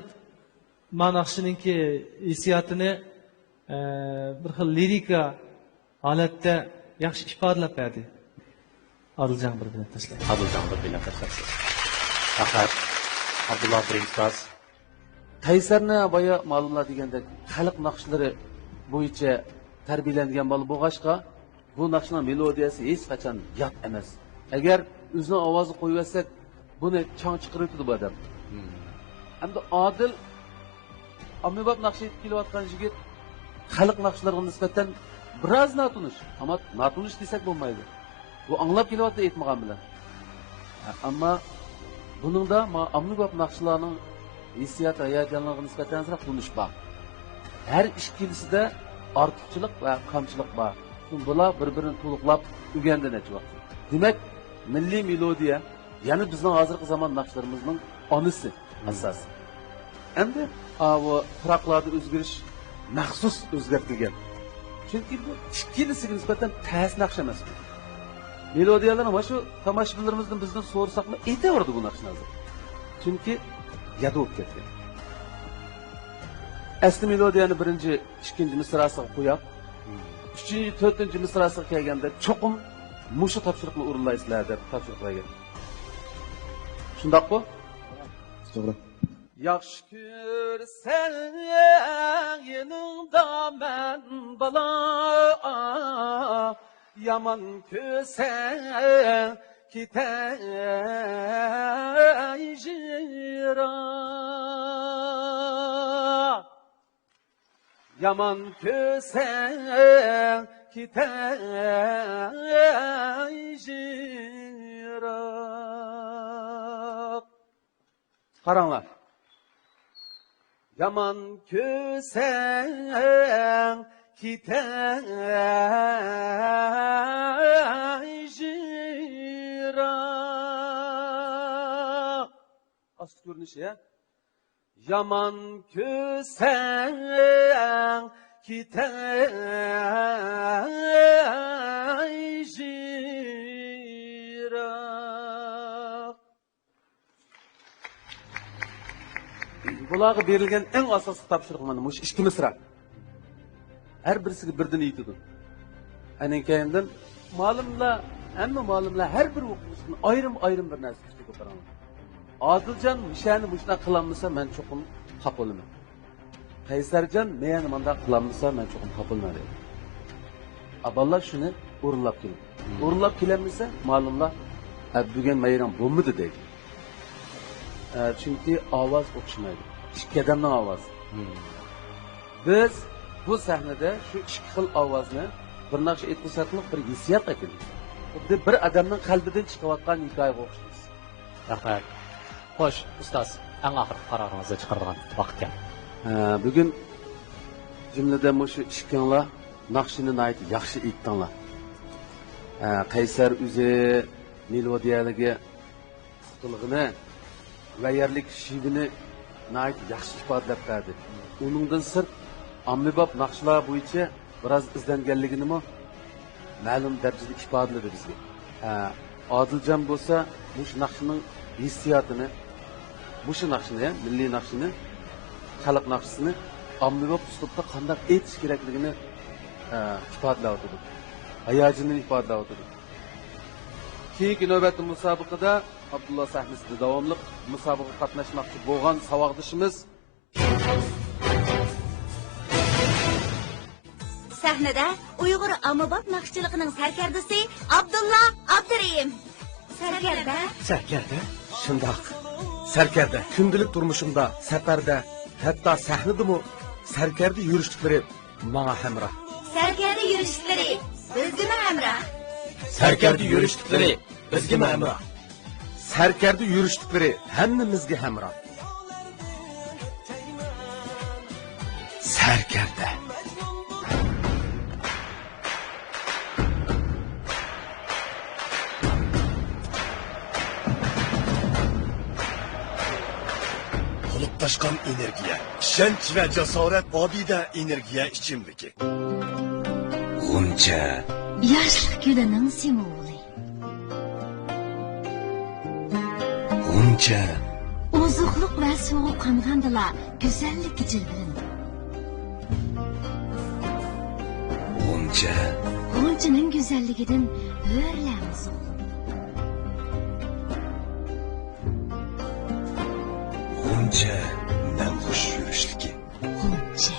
ma'naqshininki hissiyotini bir xil lirika holatda yaxshi ifodalab berdi. Adiljon bir bilan tashlab. Faqat Abdulloh ustoz. Qaysarni boya ma'lumlar deganda xalq naqshlari bo'yicha tarbiyalangan bola bo'lg'achqa bu naqshning melodiyasi hech qachon yot emas. Agar o'zining ovozini qo'yversak, buni chang chiqarib o'tadi bu odam. Hamda Odil ommabop naqsh etib kelayotgan yigit xalq naqshlariga nisbatan biroz notunish, ammo notunish desak bo'lmaydi. Bu anglab kelyapti aytmagan bilan. Ammo buningda ommabop naqshlarning hissiyat hayajonlariga nisbatan tunish bor. Har ikkilisida ortiqchilik va kamchilik bor. Bular bir-birini to'liqlab o'rgandi necha vaqt. Demak, milliy melodiya, ya'ni bizning hozirgi zamon naqshlarimizning onasi asos. Endi bu turoqlarda o'zgarish maxsus o'zgartirilgan. Chunki bu ikkilisiga nisbatan ta'sir naqsh emas. Melodiyalar mana shu tomoshabinlarimizdan bizdan so'rasaqmi, aytaverdi bu naqshni hozir. Chunki yad bo'lib ketgan. Asli melodiyani birinchi, ikkinchi misrasiga qo'yib, uchinchi, to'rtinchi misrasiga kelganda cho'qim mushu topshiriqni o'rinlaysizlar deb topshiriq qo'ygan. Shundaqmi? To'g'ri. Yaxshi ko'rsan yaningda men bala, yomon ko'rsan ketay jiroq. Yomon ko'rsan ketay jiroq. Qaranglar. Yomon ko'rsan ketay jiroq. Asl ko'rinishi ya. Yomon ko'rsan ketay jiroq. Bularga berilgan eng asosiy topshiriq mana shu ikki misra. Har birisiga birdan aytadi. Anan keyindan ma'lumlar har bir o'quvchining ayrim bir narsa ishga ko'taradi. Odiljon mishani bushuna qilamasa men cho'qim xafa bo'laman. Qaysarjon meni menda qilamasa men cho'qim xafa bo'laman. Aballar shuni o'rinlab keldi. O'rinlab kelamasa ma'lumlar bugun mayram bo'lmadi deydi. Chunki ovoz o'xshamaydi. Ikki odamning ovozi. Biz bu sahnada shu ikki xil ovozni bir naqsh etmisatliq bir hissiyot etildi. Xuddi bir odamning qalbidan chiqayotgan hikoyaga o'xshaydi. Rahmat. Xo'sh, ustoz, eng oxirgi qaroringizni chiqargan vaqt keldi. Bugun jumlada shu ishkanglar naqshini nayt yaxshi aytdinglar. Qaysar o'zi melodiyaligi puxtligini va yerlik shivini nayt yaxshi ifodalab berdi. Uningdan sirt ommabop naqshlar bo'yicha biroz izlanganligini ma'lum darajada ifodaladi bizga. Odiljon bo'lsa, bu naqshning hissiyotini, bu naqshni, milliy naqshni, xalq naqshisini ommabop uslubda qanday aytish kerakligini ifodalaydi. Hayajonini ifodalaydi. Keyingi navbatda musobaqada Abdullah sahnesida davomli musobaqaga qatnashmoqchi bo'lgan savodishimiz sahnada Uyg'ur ommabop naqshchiligining sarkardasi Abdullah Abdurayim. Sarkarda? Sarkarda? Shundoq. Sarkarda kundalik turmushimda, safarda, hatto sahnadami sarkarda yurishliklari menga hamroh. Sarkarda yurishliklari bizga hamroh. Sarkarda yurishliklari bizga hamroh. Sarkarda yurishliklari hammamizga hamroh. sarkarda. Taşkan energiya, ishonch va jasorat obida energiya ichimligi. G'uncha. Yoshlik gulining simvoli. G'uncha. Ozuqliq va sovuq qamg'andilar go'zallik jilbilindi. G'uncha. G'unchaning go'zalligidan o'rlamiz. G'uncha. Namxush yurishligi. G'uncha.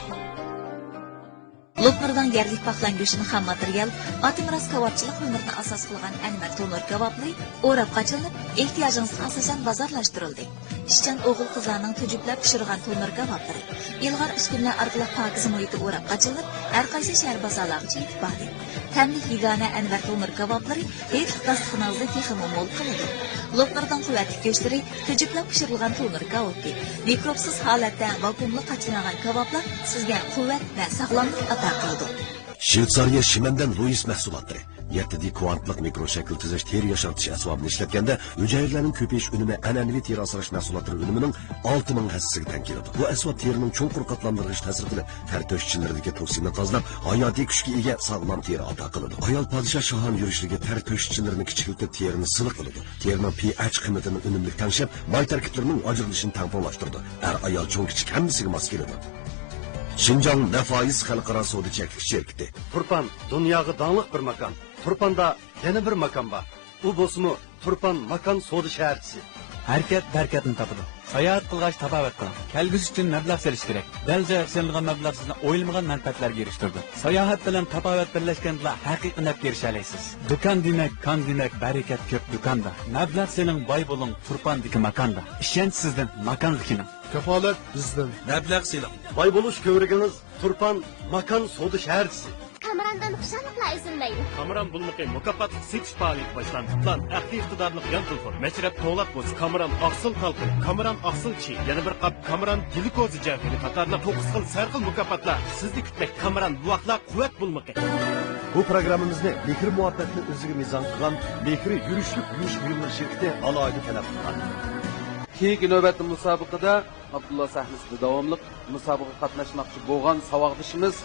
Loklardan yerlik paxlan go'shtini ham material, atimiras kavapchilik hunurini asos qilgan anvar to'nur kavapli o'rab qachilib, ehtiyojingizga asosan bozorlashtirildi. Ishchan o'g'il qizlarning tujublab pishirgan to'nur kavaplari ilg'or uskunlar orqali pokiz muhitda o'rab qachilib, har qaysi shahar bozorlarga yetib bordi. Tamlik yigana anvar to'nur kavaplari hech dasturxonda texmi mo'l qiladi. Loklardan quvvatli go'shtlari tujublab pishirilgan to'nur kavapli mikropsiz holatda vakuumli qachilgan kavaplar sizga quvvat va sog'lomlik ato qiladi. Shvetsariya Shimandan Luis mahsulotlari 7D kvantlik mikroshakl tuzish teri yoshartish asbobini ishlatganda hujayralarning ko'payish unumi an'anaviy teri asrash mahsulotlari unimining 6000 hassasiga teng keladi. Bu asbob terining cho'nqur qatlamlariga ta'sir qilib, ter to'shchilaridagi toksinni tozalab, hayotiy kuchga ega sog'lom teri ato qiladi. Ayol podshoh Shohan yurishligi ter to'shchilarini kichiklatib terini silliq qiladi. Terining pH qiymatini unumli tanshab, may tarkiblarining ajralishini tangponlashtiradi. Ayol cho'ng kichik hammasiga mos keladi. Şinjan Nefaiz Xalqaro savdo cheklanish şirkati. Turpan dunyoga donliq bir makon. Turpanda yana bir makon bor. U bo'lsa Turpan makon savdo shaharchisi. Harakat barakatni topadi. Sayohat qilgach tabobat qiling. Kelgusi uchun mablag' serish kerak. Dalja aksilgan mablag' sizni o'ylamagan manfaatlarga erishtirdi. Sayohat bilan tabobat birlashganda haqiqiy nafga erisha olasiz. Do'kon demak, kon demak, barakat ko'p do'konda. Mablag' sening boy bo'ling Turpandagi makonda. Ishonch sizdan, makondagina. Kafolat bizdan. Mablag' seling. Boy bo'lish ko'riginiz Turpan makon savdo shaharchisi. Kamerandan xushonliklar izillaydi. Kameran bulmuqi mukofotli setish faoliyati boshlandi. Plan aqli iqtidorli yan telefon. Mashrab to'lab bo'lsa Kameran aqsil talqin, Kameran aqsil chi, yana bir qap Kameran glikozi jafiri qatorli 9 xil sarxil mukofotlar sizni kutmak. Kameran bu vaqtlar quvvat bulmuqi. Bu programmamizni Mehri muhabbatni o'ziga mezon qilgan Mehri yurishlik yurish buyumlar shirkati alohida talab qilgan. Keyingi navbatda musobaqada Abdullah sahnasida davomli musobaqaga qatnashmoqchi bo'lgan savodishimiz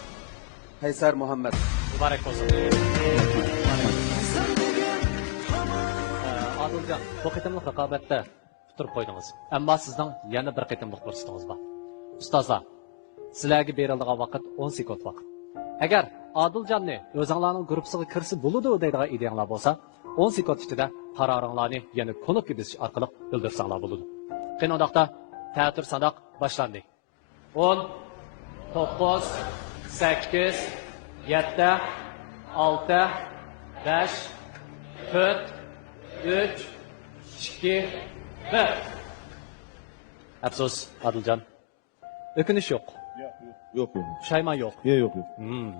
Qaysar Muhammad. Muborak bo'lsin. Adiljon, bu qitimliq raqobatda turib qo'ydingiz. Ammo sizning yana bir qitimliq fursatiniz bor. Ustozlar, sizlarga beriladigan vaqt 10 sekund vaqt. Agar Adiljonning o'zinglarning guruhiga kirsa bo'ladi deydigan ideyanglar bo'lsa, 10 sekund ichida qaroringlarni yana ko'nikka besish orqali bildirsanglar bo'ladi. Qandoqda ta'tir sanoq boshlandi. 10 9 8 7 6 5 4 3 2 1 Afsus Adiljon. O'kinish yo'q. Yo'q. Pushaymon yo'q. Yo'q.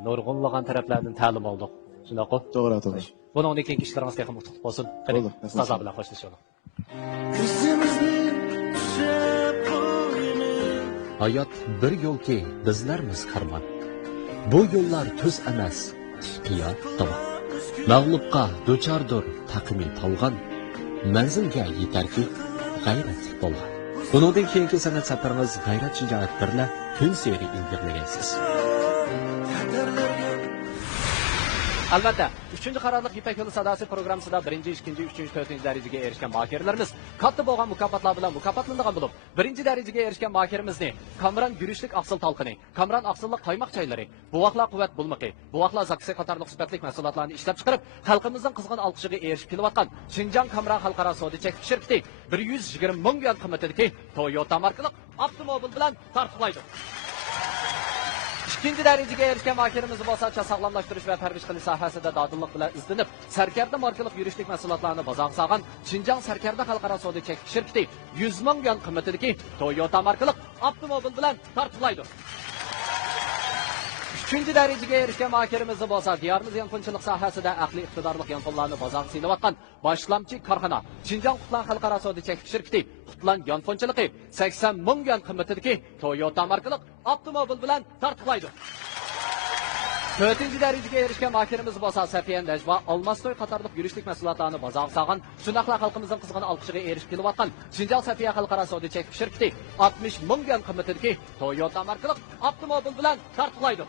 Nurg'unlagan taraflardan ta'lim oldik. Shunaqo? To'g'ri, to'g'ri. Buning keyingi ishlaringiz ham qutlug' bo'lsin. Qani, ustoz bilan xo'shlashamiz. Hayot bir yo'lki, bizlarmiz karvon. Bu yo'llar tuz emas, qiyoq to'g'ri. Mag'lubqa duchordir taqimi tolg'an. Manzilga yetarki, g'ayratli bo'lgan. Buningdan keyingi san'at safaringiz g'ayrat shijoat bilan kun seri ilgirlagansiz. Albatta, 3-qarorliq Ipak yo'li sadosi programmasida 1-chi, 2-chi, 3-chi, 4-chi darajaga erishgan mahirlarimiz katta bo'lgan mukofotlar bilan mukofotlanadigan bo'lib, 1-chi darajaga erishgan mahirimizni Kamran yurishlik aqsil talqini, Kamran aqsillik qaymoq chaylari, buvaqlar quvvat bulmiqi, buvaqlar zaksi qatorliq sifatli mahsulotlarni ishlab chiqarib, xalqimizning qizg'in olqishiga erishib kelayotgan Xinjiang Kamran xalqaro savdo cheklanish shirkati 120 ming yuan qimmatidagi Toyota markali avtomobil bilan tartiblaydi. İkinci darajaga erishgan mahirimiz bo'lsa, sog'lomlashtirish va parvarish qilish sohasida dodillik bilan izlanib, sarkarda markalik yurishlik mahsulotlarini bozorga solgan Xinjiang sarkarda xalqaro savdo cheklanish shirkati 100 ming yuan qimmatidagi Toyota markali avtomobil bilan tartiblaydi. 3. derecege erişken mahkerimizi bolsa, diyarımız yankonçılık sahasida aqli iqtidorli yankonlarni bozorga silayotgan boshlamchi korxona Xinjiang Qutlan xalqaro savdo cheklanish shirkati Qutlan yankonchiligi 80 ming yuan qimmatidagi Toyota markali avtomobil bilan tartiblaydi. 4. derecege erişken mahkerimiz bolsa, Safiyan Najva Almastoy qatorliq yurishlik mahsulotlarni bozorga solgan, shundaqla xalqimizning qizg'in olqishiga erishib kelayotgan Xinjiang Safiya xalqaro savdo cheklanish shirkati 60 ming yuan qimmatidagi Toyota markali avtomobil bilan tartiblaydi.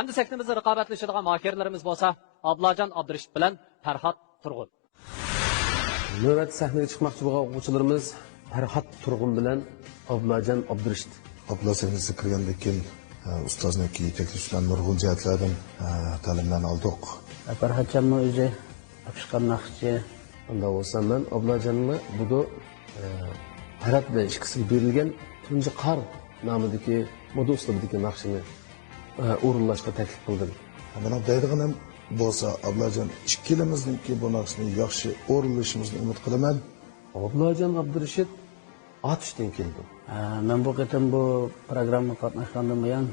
Endi sektimizde raqobatlashadigan mahirlarimiz bo'lsa, Ablajon Abdurishit bilan Farhod Turg'un. Navbat sahnaga chiqmoqchi bo'lgan o'quvchilarimiz Farhod Turg'un bilan Ablajon Abdurishit. Abla sengizni kirgandan keyin ustozniki taklif bilan nurg'un jihatlardan ta'limlarni oldik. Farhodjonning o'zi chiqqan naqshchi. Unda bo'lsa men Ablajonning bu Farhod bilan ikkisiga berilgan tunji qor nomidagi moda uslubidagi naqshini o'rinlashga taklif qildim. Mana deydiganim bo'lsa, Ablajon ikkilamizningki bu naqshni yaxshi o'rinlashimizni umid qilaman. Ablajon Abdurishit Atishdan keldi. Men bu qatam bu programma qatnashgandan buyon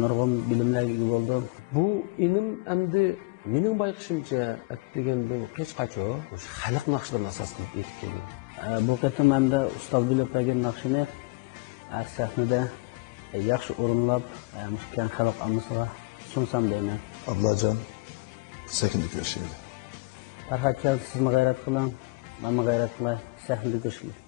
nurg'un bilimlarga ega bo'ldim. Bu inim endi mening bayqishimcha degandan hech qachon o'sha xalq naqshlarini asos qilib etib kelgan. Bu qatam hamda ustoz bilib bergan naqshini sahnada yaxshi o'rinlab, keng xalq ommasiga sunsam deyman. Ablajon, sahnada ko'rishaylik. Farhodjon, sizni g'ayrat qiling, men g'ayrat qilay, sahnada ko'rishaylik.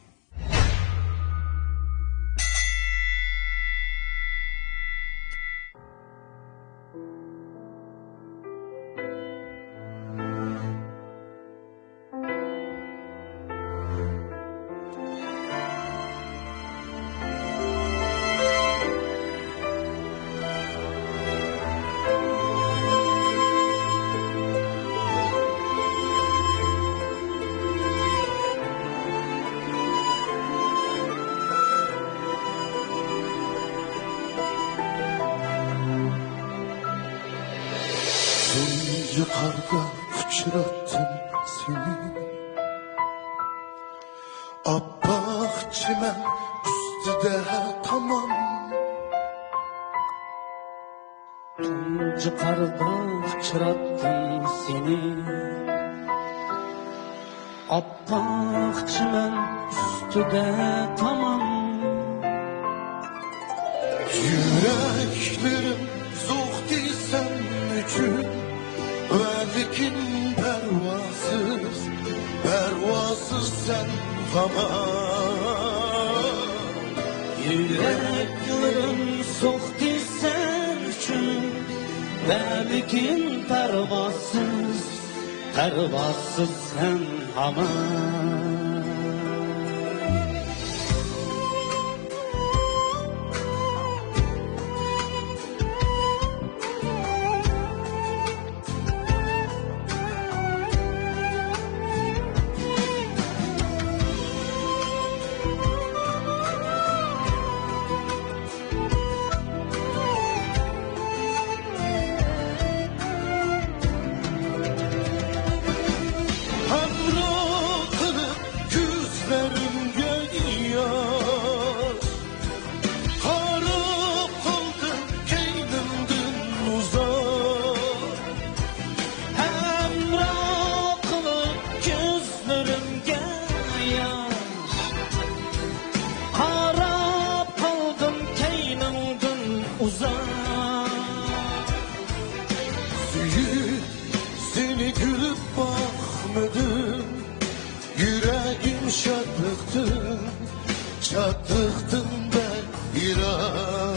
Yukarıda uçurattım seni, Abbaq çimen üstüde tamam. Yukarıda uçurattım seni, Abbaq çimen üstüde tamam. Yüreklerim zuhdi sen için, Velikin pervasız, pervasız sen fama. Yüreklerim soğuktu sen için, Velikin pervasız, pervasız sen fama. Seni gülüp bakmadım, yüreğim şadlıktın, şadlıktın ben İran.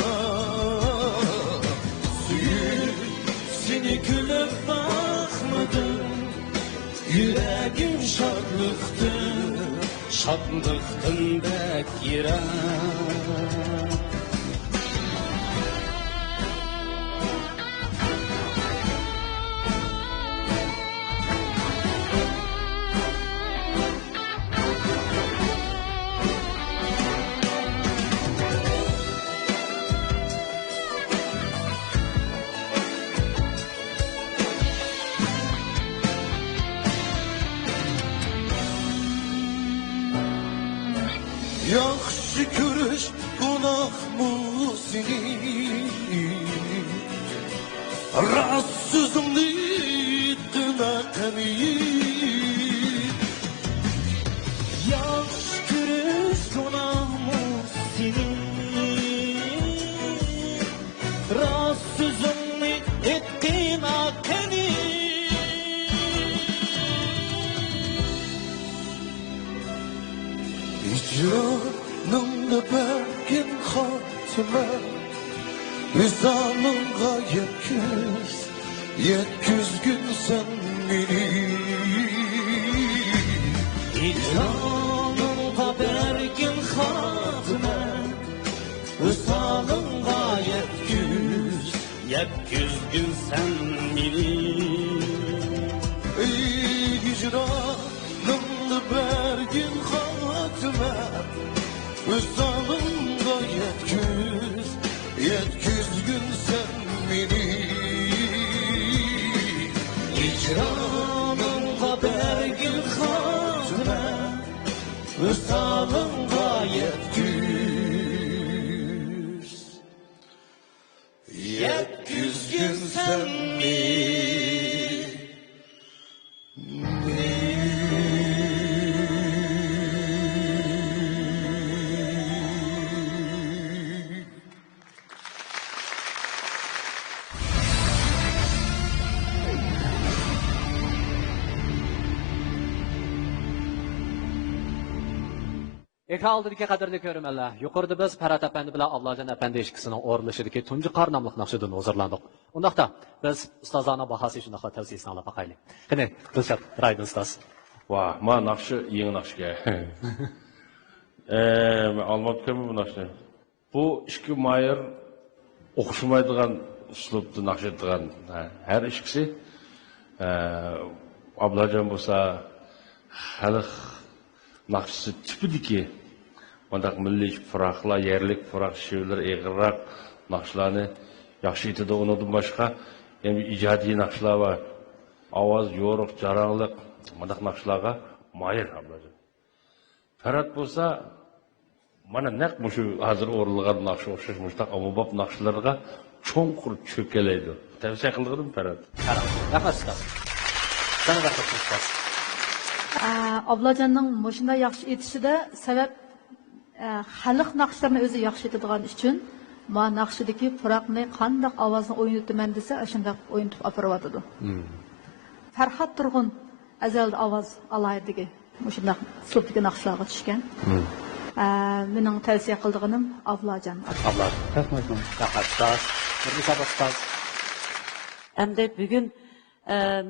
Seni gülüp bakmadım, yüreğim şadlıktın, şadlıktın bek İran. Yaxşı görüş günah mı senin? Rahatsızımdı dünakamiyin. Yaxşı görüş günah mı senin? Rahatsızımdı dünakamiyin. Canımda bergin hatıma Vizanımga yetküz gün sen beni Canımga bergin hatıma Vizanımga yetküz gün sen beni Hicranımda bergin hatıma Vizanımga yetküz gün sen beni Hicranımga bergin hatıma Vizanımga yetküz gün sen beni Ekran aldığındaki qadrli görürmenler, yukarıda biz Ferhat Efendi bilen Ablacan Efendi eşkisinin oruluşudaki tuncu qarnamlıq naqşıdan hazırlandık. Ondaqda biz ustazana bahası için naqla tavsiyesini alıp bakaylı. Qine, Dilşat, raydın ustaz. Vah, ma naqşı, yeni naqşıga. Almap kemi bu naqşı. Bu işki mayır oxşumaydigan uslubda naqşıdığan her işkisi Ablacan bolsa xalq naqşısı tipidiki Ondaq milliy fıraqlar, yerlik fıraq şivler, eğirrak naqşlarını yaxşı etidi. Ondan başqa yani icadi naqşlar var. Avaz, yoruq, jaraqlıq, ondaq naqşlarga mayır Ablacan. Ferhat bolsa mana naq mushu hazır o'rilgan naqsh o'xshash mushtaq amobop naqshlarga cho'nqur cho'kalaydi. Tavsiya qildim Ferhat. Rahmat ustaz. Sana rahmat ustaz. Ablacanның мұшында яқшы етішіде сәбәп халық нақшыларını өзі яқшы етідіған үшін ма нақшыдaki пырақны қандақ авазын ойнытымен десе ашындақ ойнытып апарып атыды. Farhat Turgun әзәлді аваз алайдығы мұшындақ сұлыптығы нақшыларға түшкен. Менің тәвсия қылдығыным Ablacan. Ablacan. Rahmat ustaz. Nurisa ustaz. Әмді бүгін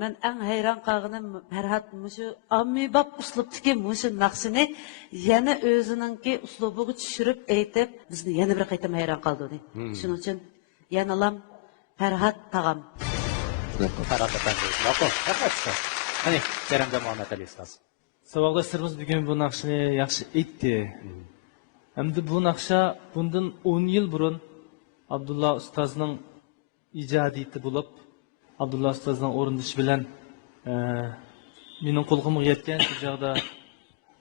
мен әң хайран қағыным Ferhat мұшы аммибап ұслыптыки мұшы нақсыны яны өзініңки ұслыбығы түшіріп әйтіп, бізді яны бір қайтым хайран қалды. Шының үшін яны алам Ferhat тағам. Ferhat Efendi. Rahmat ustaz. Hani, Kerem'de Muhammed Ali ustaz. Savaqdaşlarımız bugün bu naqshni yaxshi aytdi. Hamda bu naqsha bundan 10 yil burun Abdullah ustozning ijodiyati bo'lib, Abdullah ustozning o'rindishi bilan mening qo'lqimga yetgan shu joyda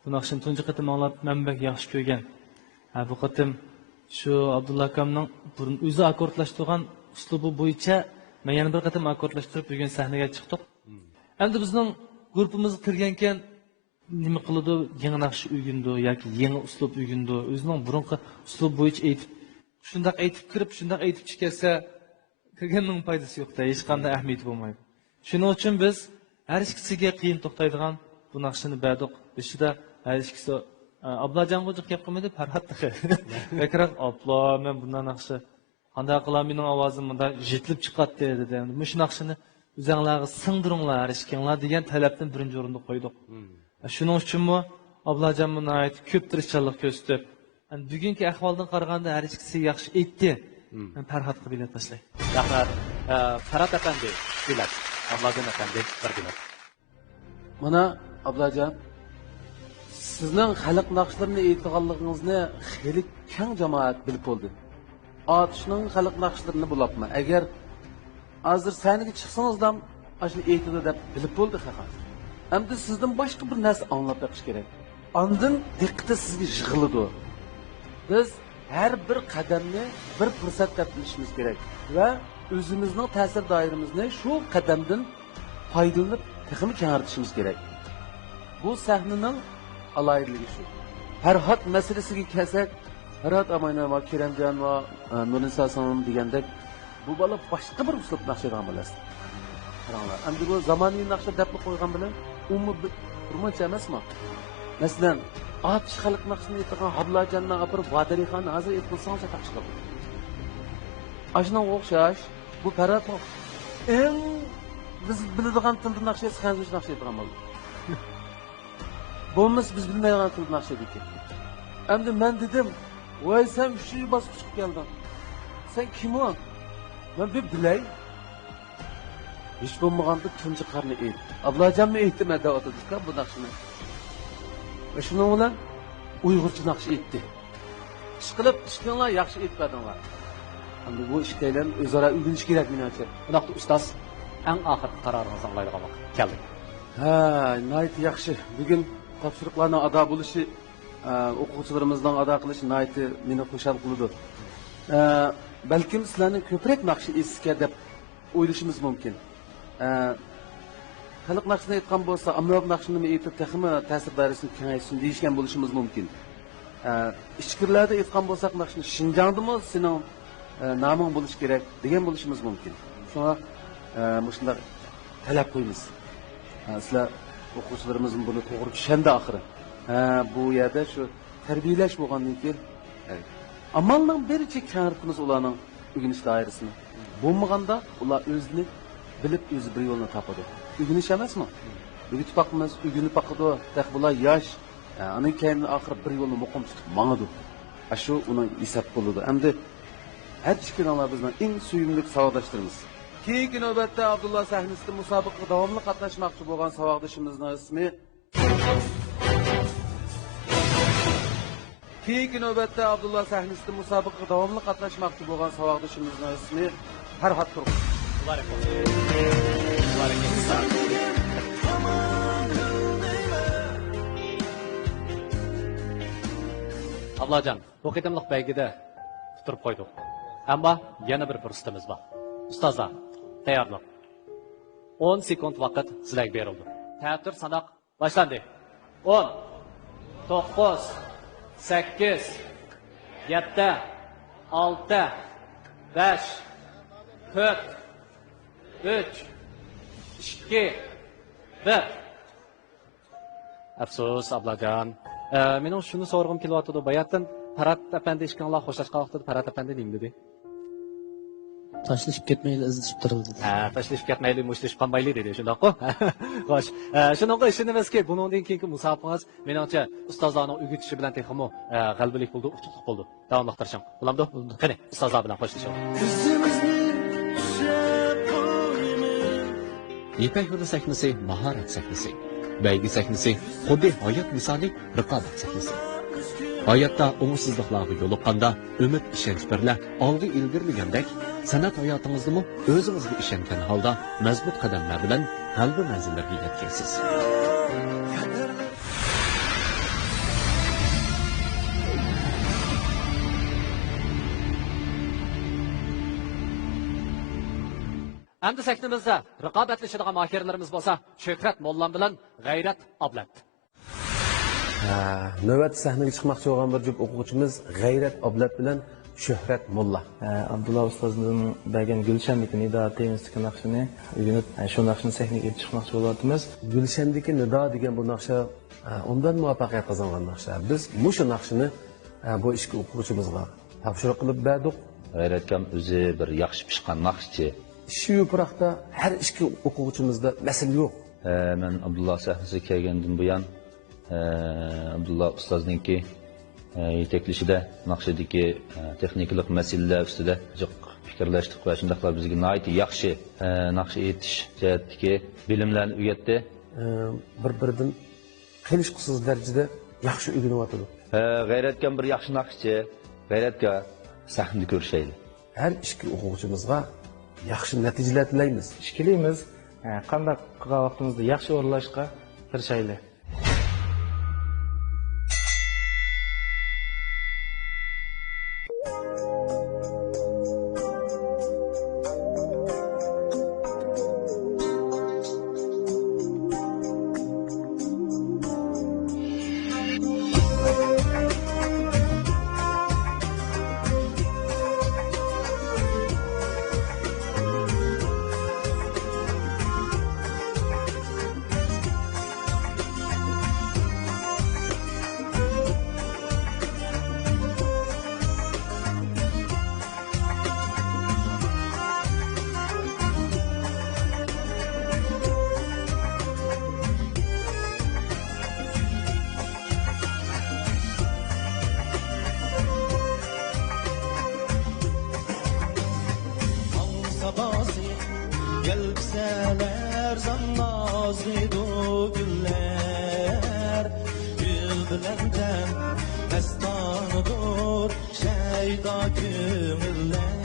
bu naqshni tunji qatim anglab men bak yaxshi ko'rgan. Bu qatim shu Abdullah akamning burun o'zi akkordlashtirgan uslubi bo'yicha men yana bir qatim akkordlashtirib bugun sahnaga chiqdik. Endi bizning guruhimizga kirgankan nima qiladi? Yangi naqsh uyg'undi yoki yangi uslub uyg'undi. O'zining burunqi uslub bo'yicha aytib, shundaq aytib kirib, shundaq aytib chiqarsa, kirganning foydasi yo'q-da, hech qanday ahamiyati bo'lmaydi. Shuning uchun biz har ikkisiga qiyin to'xtaydigan bu naqshni berdik. Ishida har ikkisi Ablacan qo'jiq gap qilmaydi, Ferhat. Bakrak abla, men bundan naqshi qanday qilам, mening ovozim bunda jetlib chiqadi dedi. Endi shu naqshni o'zinglarga singdiringlar, har ikkinglar degan talabni birinchi o'rinda qo'ydik. Shuning uchunmi Ablacan buni aytib, ko'p tirishchilik ko'rsatib, bugungi ahvoldan qaraganda har ikkisi yaxshi aytdi. Men Ferhatga bilet tashlay. Rahmat. Ferhat Efendi, bilet. Ablacan Efendi, bir bilet. Mana Ablacan, sizning xalq naqshlarini aytganligingizni xeyli keng jamoat bilib bo'ldi. Atishning xalq naqshlarini bulapma. Agar hozir sahnaga chiqsangiz ham ashuni aytadi deb bilib bo'ldi xaqa. Endi sizdan boshqa bir narsa anglab beqish kerak. Ondan diqqati sizga yig'iladi. biz her bir qadamni bir fursat deb bilishimiz kerak va o'zimizning ta'sir doiramizni shu qadamdan foydalanib texmi kengaytirishimiz kerak. Bu sahnaning alohidaligi shu. Farhod masalasiga kelsak, Farhod Amayna va Keremjon va Nurisa Sonom degandek bu bola boshqa bir uslub naqshadan bilasiz. Qaranglar, endi bu zamonaviy naqsha deb qo'ygan bilan umumiy bir turmacha emasmi? Masalan, Atish xalq naqshini aytgan Hablajondan apirib Vadarixon hozir aytsangiz taq chiqadi. Ashuna o'xshash bu Farhod eng biz biladigan tilda naqsha chiqarish naqsha aytgan bo'ldi. Bo'lmas biz bilmaydigan tilda naqsha ekan. Endi men dedim, "Voy sen shu bosqichga kelding. Sen kim o?" Men bir bilay. Hiç bo'lmaganda tunji qarni ayt. Ablajonmi aytdi o'tadika bu naqshini. Va shuni bilan Uyg'urcha naqsh aytdi. Ishqilib, ishqinglar yaxshi aytmadinglar. Endi bu ishlarni o'zaro o'rganish kerak menimcha. Bunaqa ustoz, eng oxirgi qaroringizni anglaydigan vaqt keldi. Ha, nihoyat yaxshi. Bugun topshiriqlarning ado bo'lishi, o'quvchilarimizning ado qilishi nihoyat meni xushal qildi. Balkim sizlarning ko'proq naqshi esga deb o'ylashimiz mumkin. Xalq naqshini aytgan bo'lsa, ammo naqshini aytib texmi ta'sir doirasini kengaytirsin deyishgan bo'lishimiz mumkin. Ishqirlarda aytgan bo'lsak, naqshni Shinjongdimi sening noming bo'lish kerak degan bo'lishimiz mumkin. Shunga mushunda talab qo'yamiz. Sizlar o'quvchilarimiz buni to'g'ri tushanda oxiri. Bu yerda shu tarbiyalash bo'lgandan keyin amalning bericha kengaytiramiz ularning o'rganish doirasini. Bo'lmaganda ular o'zini bilib o'zi bir yo'lni topadi. O'rganish emasmi? O'rganib boqamiz, o'rganib boqadi, bular yosh. Uning keyin oxir bir yo'lni muqim tutib mangadi. Shu uning hisob bo'ladi. Endi har ikkilanlar bizning eng suyimli savodashlarimiz. Keyingi navbatda Abdullah sahnasida musobaqaga davomli qatnashmoqchi bo'lgan savodashimizning ismi Keyingi navbatda Abdullah sahnasida musobaqaga davomli qatnashmoqchi bo'lgan savodashimizning ismi Farhod Turg'un. Ablajon, bu qitimliq baygida tutirib qo'ydik. Ammo yana bir fursatimiz bor. Ustozlar, tayyorlik. 10 sekund vaqt sizlarga berildi. Ta'tir sanoq boshlandi. 10 9 8 7 6 5 4 3 2 1 Afsus Ablajon. Mening shuni so'rg'im kelyapti. Bayatdan Farhod apandi ishkanlar xo'shlashgan vaqtida Farhod apandi nima dedi? Tashlashib ketmayli, izlashib turibdi. Tashlashib ketmayli, mushlashib qolmayli dedi. Shundoq-ku? Xo'sh. Shuningga ishonamizki, bundan keyingi musobaqangiz menimcha ustozlarning o'rgatishi bilan texmo g'alabalik bo'ldi, utuqlik bo'ldi. Davomlashtirishing. Bo'lamdi? Qani, ustozlar bilan xo'shlashing. Ipak yo'li sahnasi mahorat sahnasi. Baygi sahnasi xuddi hayot misoli raqobat sahnasi. Hayotda umidsizliklarga yo'liqqanda umid ishonch birla olg'a ilgirlagandek, san'at hayotingizni o'zingizga ishongan holda mazbut qadamlar bilan g'alaba manzillariga yetkazasiz. Endi sahnamizda raqobatlashadigan mahirlarimiz bo'lsa, Shuhrat Mollan bilan G'ayrat Ablat. Navbat sahnaga chiqmoqchi bo'lgan bir juft o'quvchimiz G'ayrat Ablat bilan Shuhrat Molla. Abdullah ustozning bergan Gulshandagi nido tennisdagi naqshini o'rganib, shu naqshni sahnaga olib chiqmoqchi bo'lyapmiz. Gulshandagi nido degan bu naqsha undan muvaffaqiyat qozongan naqsha. Biz mushu naqshini bu ishga o'quvchimizga topshiriq qilib berdik. G'ayratjon o'zi bir yaxshi pishgan naqshchi. Shu yo'proqda har ishki o'quvchimizda masala yo'q. Men Abdullah sahnasiga kelgandan buyon Abdullah ustozningki yeteklishida naqshidagi texnikalik masalalar ustida jiq fikrlashdik va shundaqlar bizga nihoyat yaxshi naqsh aytish jihatdagi bilimlarni o'rgatdi. Bir-biridan qilishqisiz darajada yaxshi o'rganyapti. G'ayratjon bir yaxshi naqshchi. G'ayratga sahnada ko'rishaylik. Har ishki o'quvchimizga yaxshi natijalar tilaymiz. Ishkilaymiz. Qanday qilgan vaqtimizda yaxshi o'rlashga tirishaylik. sadası Gelseler zannazlidu güller Gül bilenden destanıdır şeyda kümüller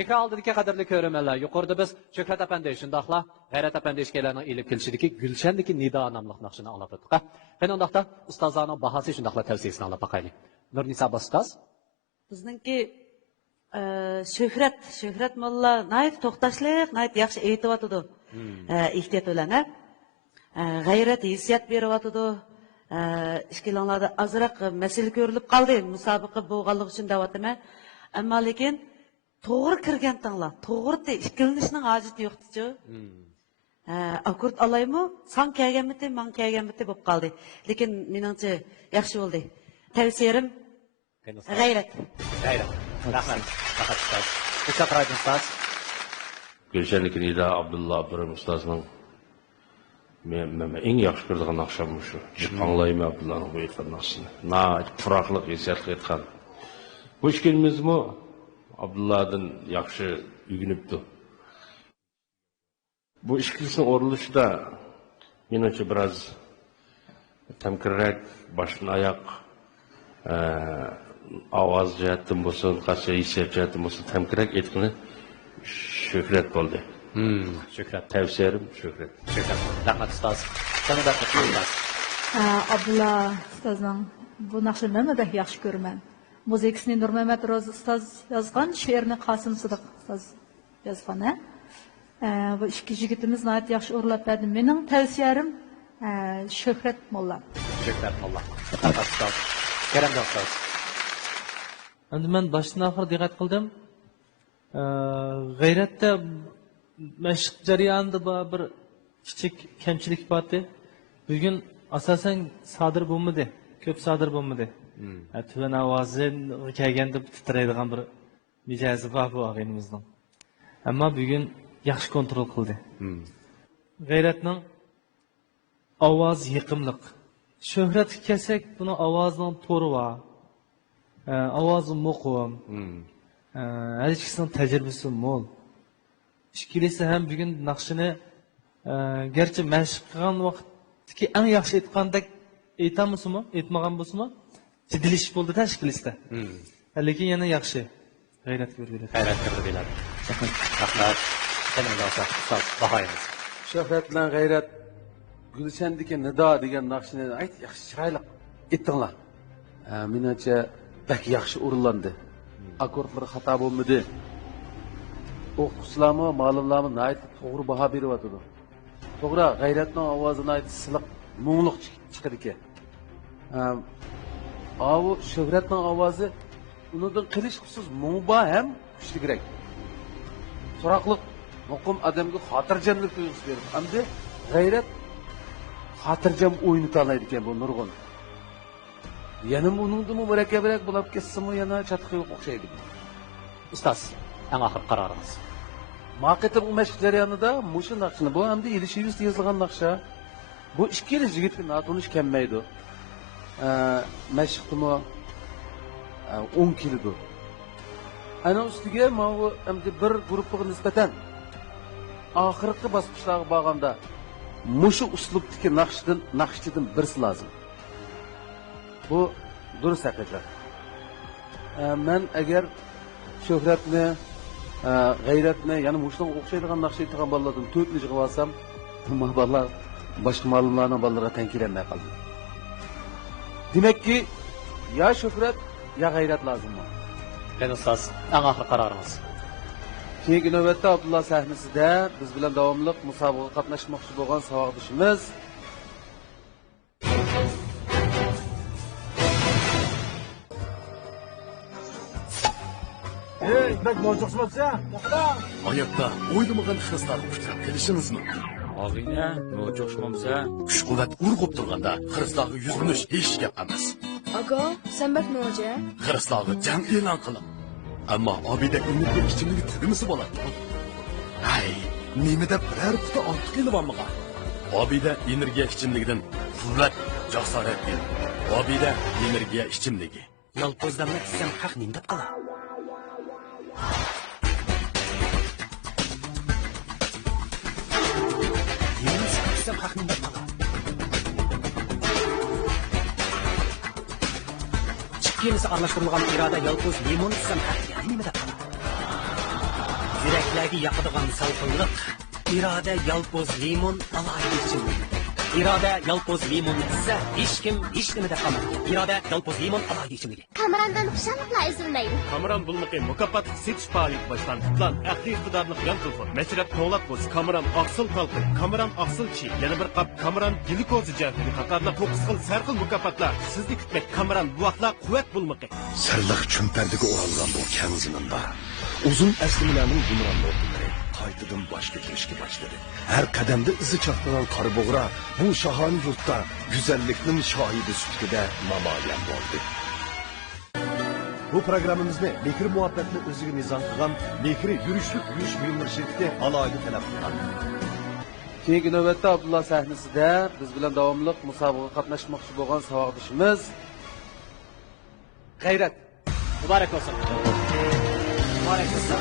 Ekran aldidagi qadrli ko'ruvchilar, yuqorida biz Shuhrat apandi shundaqla G'ayrat apandi ishkalarning ilib kelishidagi Gulshandagi Nido nomli naqshini olib o'tdik. Qani undaqda ustozlarning bahasi shundaqla tavsiyasini olib boqaylik. Nurnisa ustoz bizningki Shuhrat molla nayt to'xtashlik, nayt yaxshi aytyotdi. Ehtiyot bilan, g'ayrat hissiyat beryotdi. Ishkilanlarda azroq masala ko'rilib qoldi. Musobaqa bo'lganligi uchun da'vatime. Ammo lekin to'g'ri kirgan tanglar, to'g'ri ikkilanishning hojati yo'qdi-ku. Akurt olaymi? San kelganmidi, men kelganmidi bo'lib qoldi. Lekin meningcha yaxshi bo'ldi. Tavsiyam g'ayrat. Rahmat. Ustoz. Uchaqraydi ustoz. Gulshandagi Nido Abdulla Abdurum ustozning men eng yaxshi ko'radigan naqsham shu. Anglayman Abdullaning bu aytgan naqshini. Puroqliq hissiyatli aytgan. Bu ishkilmizmi Abdulladan yaxshi uyg'unibdi. Bu ishkilsini o'rilishda menimcha biroz tamkirrak, boshdan oyoq ovoz jihatdan bo'lsin, qancha hissiyat jihatdan bo'lsin, tamkirrak aytgani Shuhrat bo'ldi. Shuhrat. Tavsiyam Shuhrat. Rahmat ustoz. Sanada ustoz. Abdulla ustozning bu naqshini men de yaxshi ko'raman. Muzikasini Nurmamat Ro'z ustoz yozgan, she'rni Qosim Sidiq ustoz yozgan. Bu ikki yigitimiz nihoyat yaxshi o'rlab berdi. Mening tavsiyam Shuhrat molla. Shuhrat molla. Rahmat ustoz. Karam ustoz. Endi men boshdan oxir diqqat qildim. G'ayratda mashq jarayonida bir kichik kamchilik bordi. Bugun asosan sodir bo'lmadi, ko'p sodir bo'lmadi. Tuvan ovozi kelganda titraydigan bir mijozi bor bu og'aynimizning. Ammo bugun yaxshi kontrol qildi. G'ayratning ovoz yiqimliq. Shuhratga kelsak, buni ovozining to'ri bor. Ovozi muqim. Her ikisining tajribasi mo'l. Ishkilisi ham bugun naqshini garchi mashq qilgan vaqtki eng yaxshi aytgandek aytamizmi, aytmagan bo'lsa-mu, jiddilish bo'ldi tashkilisda. Lekin yana yaxshi g'ayrat ko'rdilar. G'ayrat ko'rdilar. Rahmat. Sanada ustoz bahayimiz. Shuhrat bilan G'ayrat Gulshandagi Nido degan naqshini ayt yaxshi chiroyli aytdinglar. Menimcha bak yaxshi o'rinlandi. Akordlar xato bo'lmadi. O'quvchilarmi, ma'lumlarmi nayt to'g'ri baho beryapti. To'g'ri, G'ayratning ovozini ayt siliq, mo'ngluq chiqadi ekan. Avu Shuhratning ovozi unidan qilish xusus mo'ngba ham kuchli kerak. So'roqliq muqim odamga xotirjamlik tuyg'usi beradi. Hamda G'ayrat xotirjam o'ynata oladi ekan bu nurg'un. Yana uningdan murakkabroq bo'lib ketsa-mu yana chatqiga o'xshaydi. Ustoz, eng oxir qaroringiz. Maqetim mashq jarayonida mushu naqshni bu hamda ilishiyus yozilgan naqsha. Bu ikkili yigitga notunish kelmaydi. Mashqtimi 10 kilodi. Ana ustiga men bu hamda bir guruhga nisbatan oxirgi bosqichlarga borganda mushu uslubdagi naqshchidan birsi lozim. Bu durust haqiqat. Men agar Shuhratni, G'ayratni, yana mushunga o'xshaydigan naqsh aytgan bolalardan 4-ni yig'ib olsam, bu bolalar boshqa ma'lumotlarning bolalarga teng kelmay qoldi. Demakki, ya Shuhrat, ya G'ayrat lozimmi? Qani ustoz, eng oxir qaroringiz. Keyingi navbatda Abdulla sahnasida biz bilan davomli musobaqaga qatnashmoqchi bo'lgan savodishimiz Bak mo'jiqsizsa, hayotda o'ylamagan xislarga uchrab kelishingizmi? Og'ayni, mo'jiqsizmamsa, kuch-quvvat urg'ib turganda xislarga yuzlanish hech gap emas. Aga, sen bak mo'ji. Xislarga jang e'lon qilib. Ammo Obida energiya ichimligi tugmasi bo'ladi. Hay, nimada biror quti ortiq kelibammiga? Obida energiya ichimligidan quvvat, jasorat beradi. Obida energiya ichimligi. Yolpozlamni desam haq nimda qala? Chiqqinisi aralashtirilgan iroda yolpoz limon desam haq, yani nima deb qala? Yüreklerge yakıdığan salkınlık. İrade yalpoz limon alayı içimlik. İrade yalpoz limon ise hiç kim hiç demede kalır. İrade yalpoz limon alayı içimlik. Kamerandan xuşanlıqla üzülmeydi. Kameran bulmaqi mukofot setish faoliyati boshlandi. Plan aqli iqtidorli yan telefon. Meşrep to'lat bo'z. Kameran aqsil qalqin. Kameran aqsil chi. Yana bir qap kameran glikozi jahri qatorli 9 xil sarxil mukofotlar. Sizni kutmak kameran bu vaqtlar quvvat bulmaqi. Sirliq chumpardiga o'ralgan bu keng ziminda uzun aslimalarning gumron o'qilari qaytadan boshqa kelishga boshladi. Har qadamda izi chaqnagan qora bo'g'ra bu shahoni yurtda go'zallikning shohidi sifatida namoyon bo'ldi. Bu programmamizni Bekir muhabbatni o'ziga mezon qilgan Bekir yurishlik yurish buyumlari shirkati alohida talab qilgan. Keyingi navbatda Abdullah sahnasida biz bilan davomli musobaqaga qatnashmoqchi bo'lgan savodishimiz G'ayrat. Muborak bo'lsin. Muborak bo'lsin.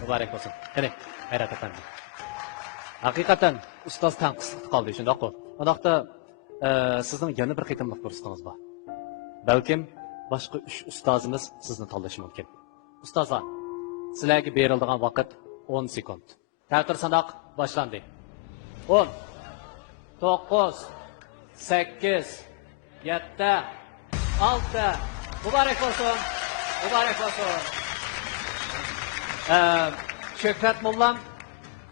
Muborak bo'lsin. Qani, G'ayrat efendim. Haqiqatan ustoz tanqislik qoldi shundoq-ku. Undaqda sizning yana bir qitimliq fursatınız bor. Balkim boshqa 3 ustozimiz sizni tanlashi mumkin. Ustozlar, sizlarga beriladigan vaqt 10 sekund. Taqdir sanoq boshlandi. 10 9 8 7 6 Muborak bo'lsin. Muborak bo'lsin. Shuhrat Mullam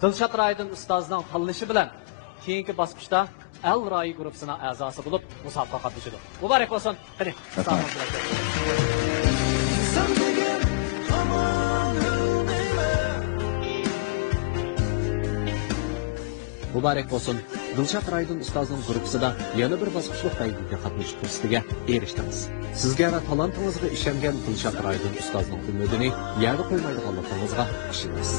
Dilshod Raydin ustozning tanlashi bilan keyingi bosqichda Al Rai guruhining a'zosi bo'lib musobaqa qatnashadi. Muborak bo'lsin. Qani, Muborak bo'lsin. Dilshod Raydin ustozning guruhida yana bir bosqichli poygaga qatnashish fursatiga erishdingiz. Sizga va talantingizga ishongan Dilshod Raydin ustozning umidini yarda qo'ymaydiganligingizga ishonamiz.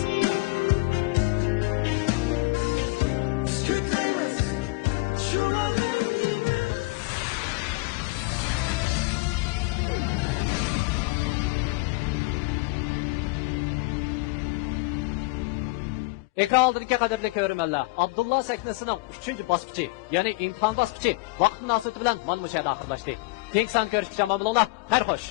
Ekran oldidagi qadrli ko'rmanlar, Abdullah sahnasining 3-bosqichi, ya'ni imtihon bosqichi vaqt munosabati bilan mana bu yerda oxirlashdi. Teng son ko'rishgacha omon bo'linglar. Xayr xo'sh.